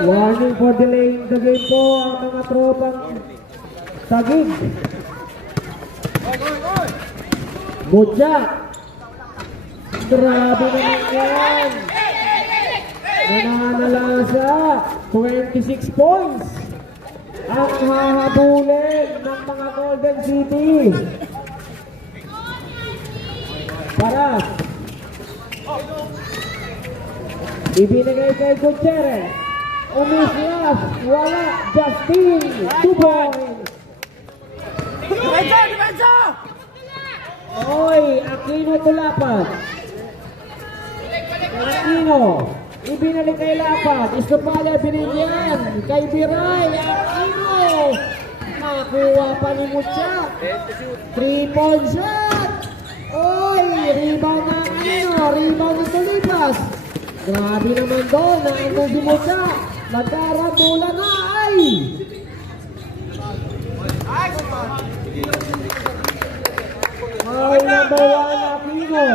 Warning for delaying the game po ang mga tropang Taguig. Mutya. Grabe naman yan. Nananalasa. 26 points. Ang hahabulin ng mga Golden City. Paras. Ibinigay kay Gutierrez. Umislas. Wala. Justin. 2 points. Oy, Aquino tulapat. Aquino. Ibinalik kay Lapat. Estopala binigyan. Kay Biray. Aquino. Nakuha pa ni Mutya. 3-point shot. Oy, rebound na Aquino. Rebound ni Tulipas. Grabe naman doon. Naandun si Mutya. Magkaramula na ay. Ay, number 1 Aquino.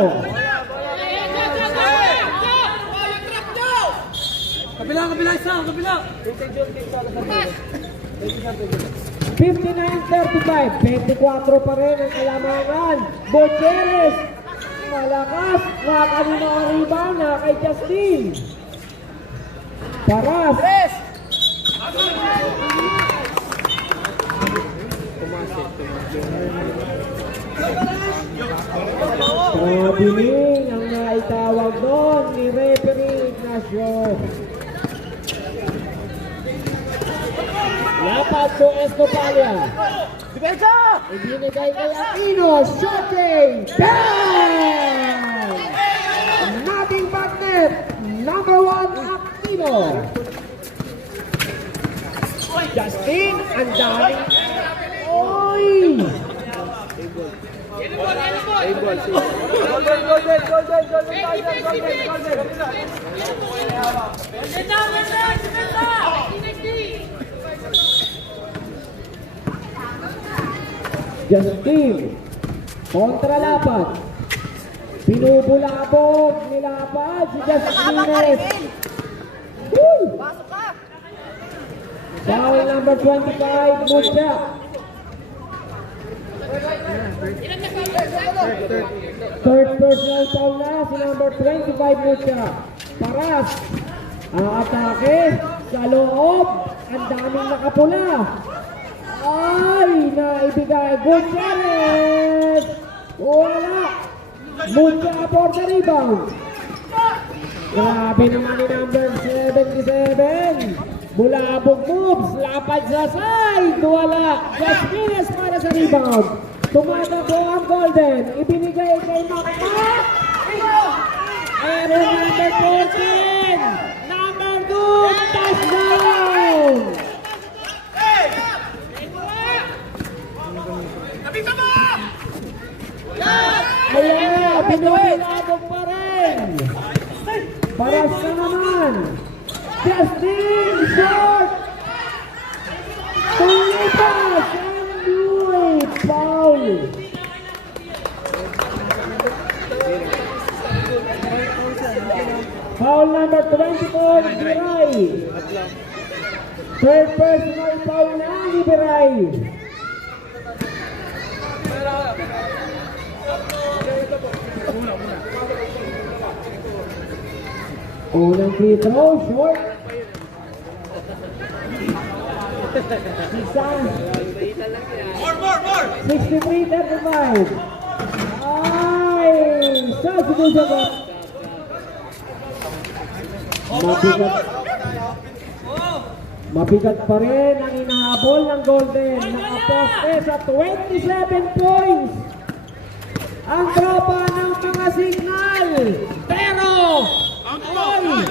Kabila, isa, kabila. 59-35, 24 pa rin ang kalamangan. Gutierrez, malakas, kanina ang rebound na kay Justin. Paras. Trabiling ang naitawag doon ni Referee Ignacio. Lapat to Estopalla. Ibinigay kay Aquino. Shooting. Bang! Nothing but net. Number 1 Aquino. Justin, ang daming. Oy! Justin. Kontralapat. Binubulabog, nilapad si Justines. Woo! Pasok ka! Foul number 25, Mucha. Third personal foul na si number 25, Mucha. Paras. Ang atake sa loob. Ang daming nakapula. Ay, naibigay. Good challenge. Wala. Mucha for the rebound. Grabe naman ni number 77. Bulabog moves. Lapad sa side. Wala. Justines para sa rebound. Tumatakbo ang Golden. Ibinigay kay Macmac. Aaron number 14. Number 2. Touchdown. Ayan na. Binulabog pa rin. Paras na naman. Justin short. Tulipas. And Louis. Foul. Foul number 24, Biray. Third personal foul na ni Biray. Unang free throw, short. Isa. 63-35. Ay! Substitution ba? Mabigat pa rin ang inahabol ng Golden. Nakaposte sa 27 points. Ang tropa ng mga signal. Pero, ay!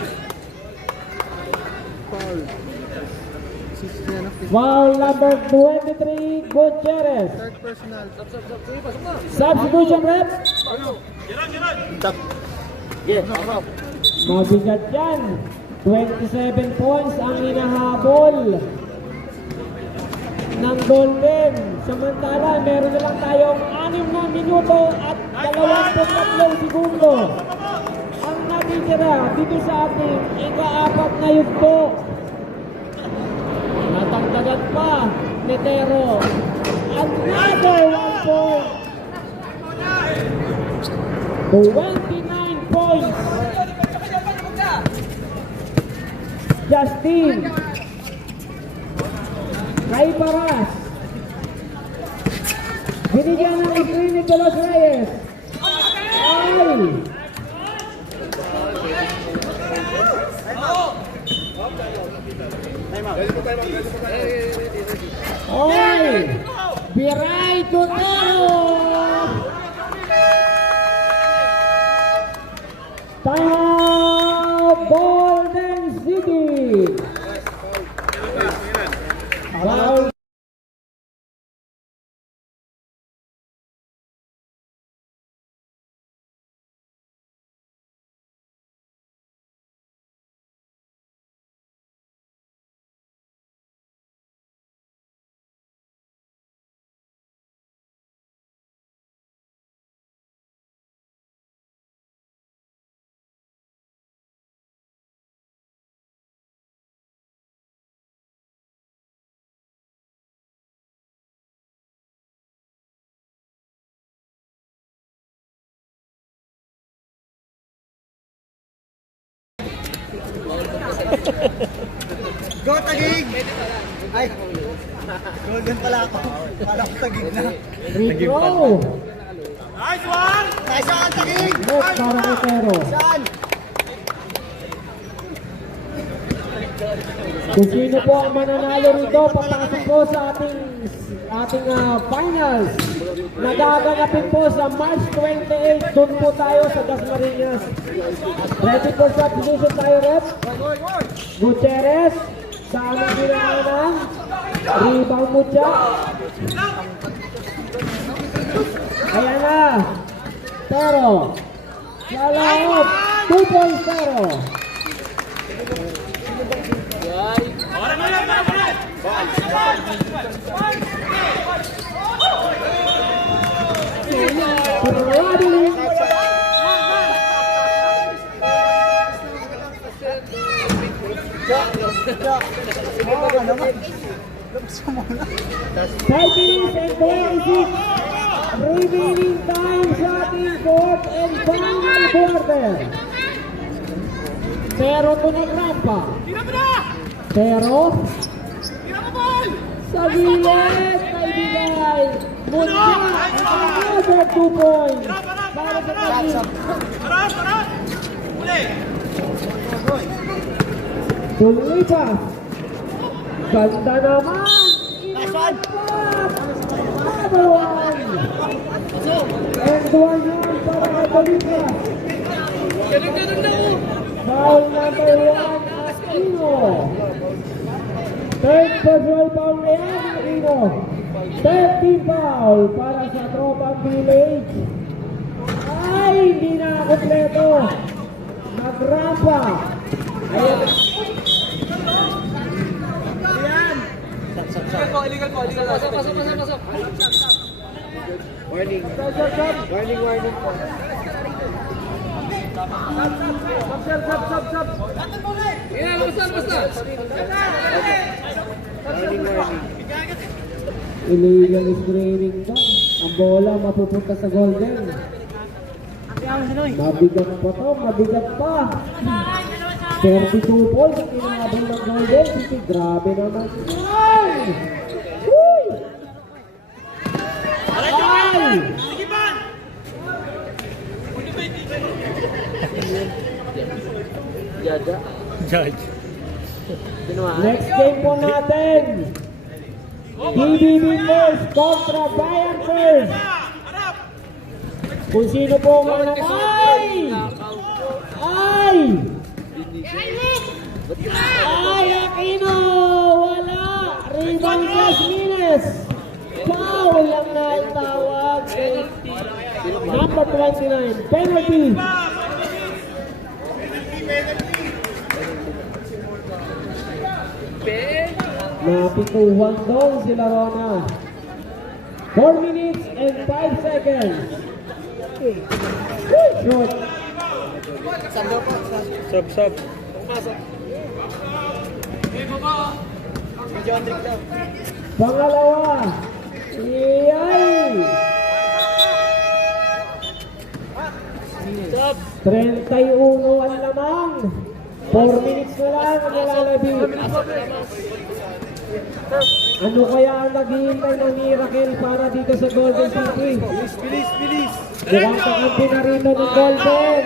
Foul number 23, Gutierrez. Substitution rep. Mabigat yan. 27 points ang inahabol ng Golden. Samantala, meron na lang tayong 6 na minuto at 23 segundo. Ang natitira dito sa ating ika-4 na yugto. Natagdagan pa ni Tero. Another 1 point. 29 points. Justin. Kay Paras. Binigyan ng screen ni Carlos Reyes. Ay! Oy! Biray Tutero! Time Golden City! Foul. Go, Tagig! Ay, Golden pala ako. Kala ko Tagig na. Free throw! Nice one, Tagig! Net para kay Tero. Saan? Kung sino po ang mananalo rito, papasok po sa ating finals. Nagaganapin po sa March 28. Doon po tayo sa Dasmariñas. Ready for substitution tayo, Rep? Gutierrez. Sa aming ginagawa ng rebound Mucha. Ayan na. Tero. Sa loob. 2 points Tero. Five minutes and 26 remaining time sa ating fourth and final quarter. Pero to nagrampa. Pero sa gilid naibigay. Muna another 2 points para sa kanil. Tuloy pa. Ganda naman. Inangat pa. Number 1. And 1 para kay Bolitas. Foul number 1 Aquino. Third personal foul na yan Aquino. 30 foul para sa Tropang Village. Ay, hindi na kompleto. Nagrampa. Ayan. Illegal po. Pasok. Warning. Warning po. Sab. Yeah, basta. Warning. Illegal screening ka. Ang bola mapupunta sa golden. Mabigat pa. 32 points ang kinabang ng golden city. Grabe naman. Ay! Uy! Ay! Judge. Next game po natin. DBB first kontra Bayan first. Kung sino po ang ay! Ay! Ay, Aquino! Wala! Rebound Jasmines! Foul lang na itawag. Number 29, penalty! Napituhan doon sila Rona. 4 minutes and 5 seconds. Shoot! Sub. Pangalawa. Iyay. 31 ang lamang. 4 minutes na lang ang nalalabi. Ano kaya ang naghihintay ng miracle para dito sa Golden City? Bilis. Mukhang kakampi na rito ng Golden.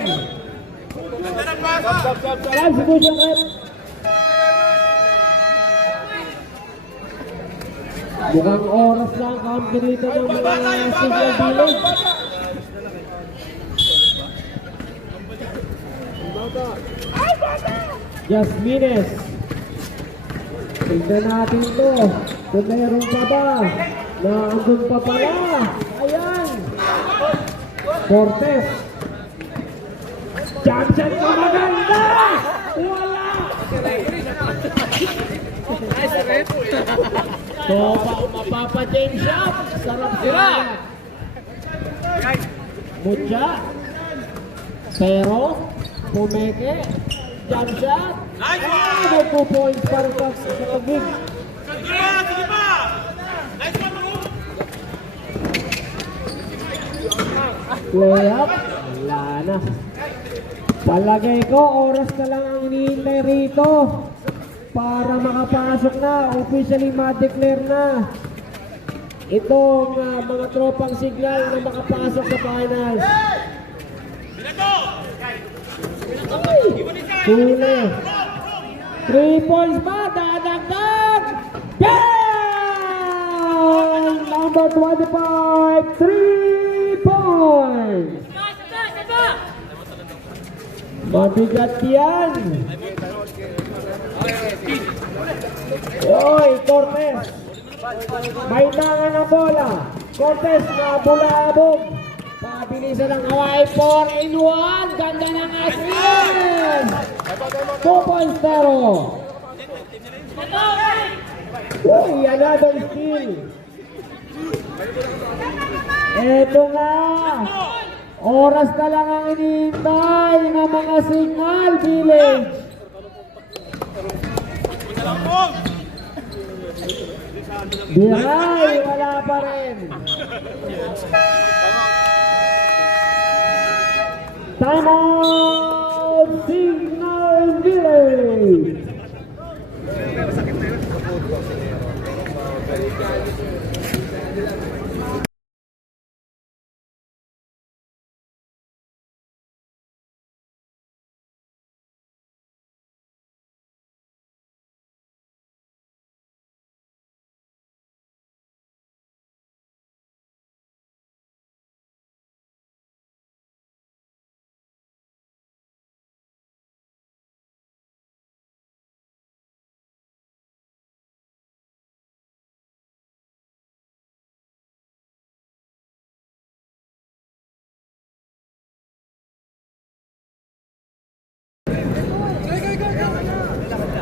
Substitution rep. Mukhang oras lang kampi dito ng mga Signal Village. Jasmines. Tignan natin to. Kung meron pa ba na andun pa pala. Ayan. Cortez. Johnson na maganda! Wala! So, mapapa-change up. Sarap sila. Mucha. Pero, Pumeke. Jump shot. May 2 points para sa Tagig. Play up. Wala na. Palagay ko, oras na lang ang hinihintay rito para makapasok na, officially ma-declare na itong mga tropang Signal na makapasok sa finals. Ay! Huli. 3 points ba? Dadagdag! Down! Number 25, 3 points! Mabigat yan! Oy, Cortez! May tangan na bola! Cortez na bulabog! Pabilisan ng Hawaii 4-in-1! Ganda ng Asmin! 2-0! Uy, another steal! Eto na! Oras na lang ang inihintay ng mga Signal Village! Biray, wala pa rin. Time out, Signal Village.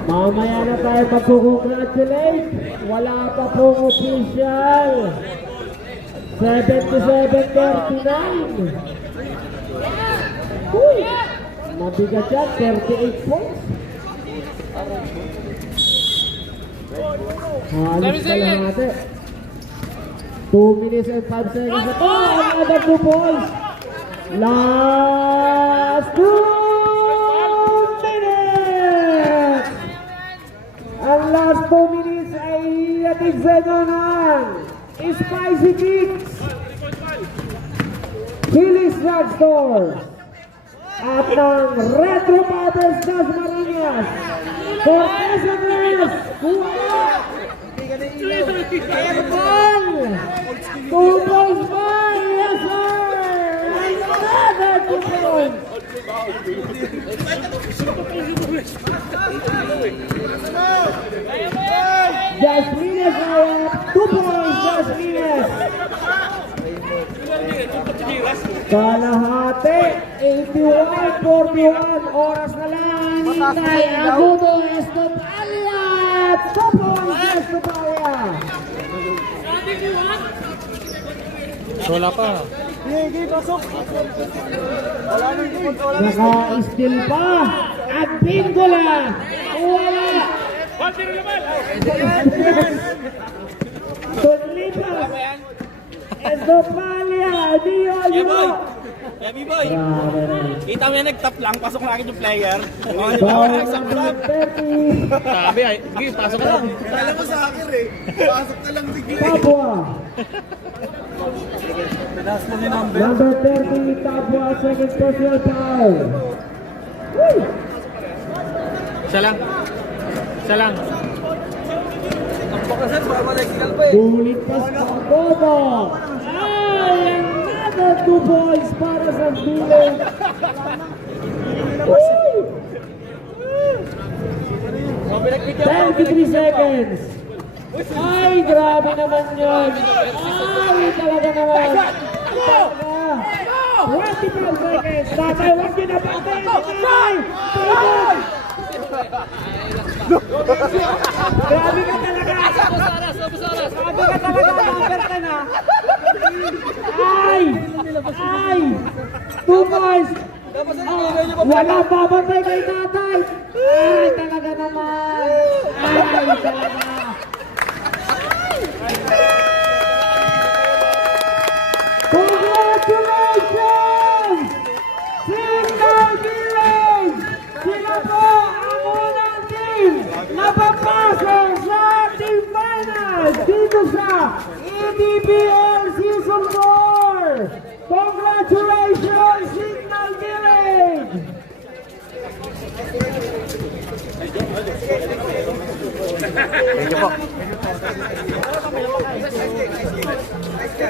Mamaya na tayo magkukongratulate. Wala pa pong official. 77-39. Uy! Mabigat yan, 38 points. Halos na lang natin. 2 minutes and 5 seconds na po. Another 2 points. Last 2 minutes. Ang last 2 minutes ay ating ng Spicy Kicks, Chili's Drugstore, at ng Retro Barbers Dasmariñas. For SMS, kuha! Airball! 2 points by, yes sir! Another 2 points! Jasmines ay 2 points, Jasmines! Kalahati, 81-41, oras na lang, hintay, Agudo, Estopalia, 2 points, Estopalia! Wala pa. Naka-steal pa, at Bingola, wala! Sunlipas, Estopalia, Dio. Heavy boy! Grabe rin. Kita mo yan, nag-tap lang, pasok lang yung player. Bawal number 30. Sabi ay, sige, pasok lang. Kala mo sa akin eh. Pasok na lang bigla. Tabua. Number 30, Tabua, second personal foul. Woo! Isa lang. Isa lang. Ang pakasan, baka malagsigal pa eh. Ulit pa sa Bobo. Ay, another 2 points para sa Village. Woo! 33 seconds. Ay, grabe naman yun. Ay, talaga naman. Talaga. 25 seconds. Tatay, huwag yun na patay. Tatay! Tatay! Grabe ka talaga. Grabe ka talaga. Number 10 ha. Ay! Ay! 2 points. Wala babantay kay tatay. Ay, talaga naman. Ay, talaga. Congratulations! Signal Village! Sila po ang unang team na papasok sa ating finals dito sa EDBL Season 4! Congratulations, Signal Village!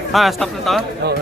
Ah, stop na to? Oo.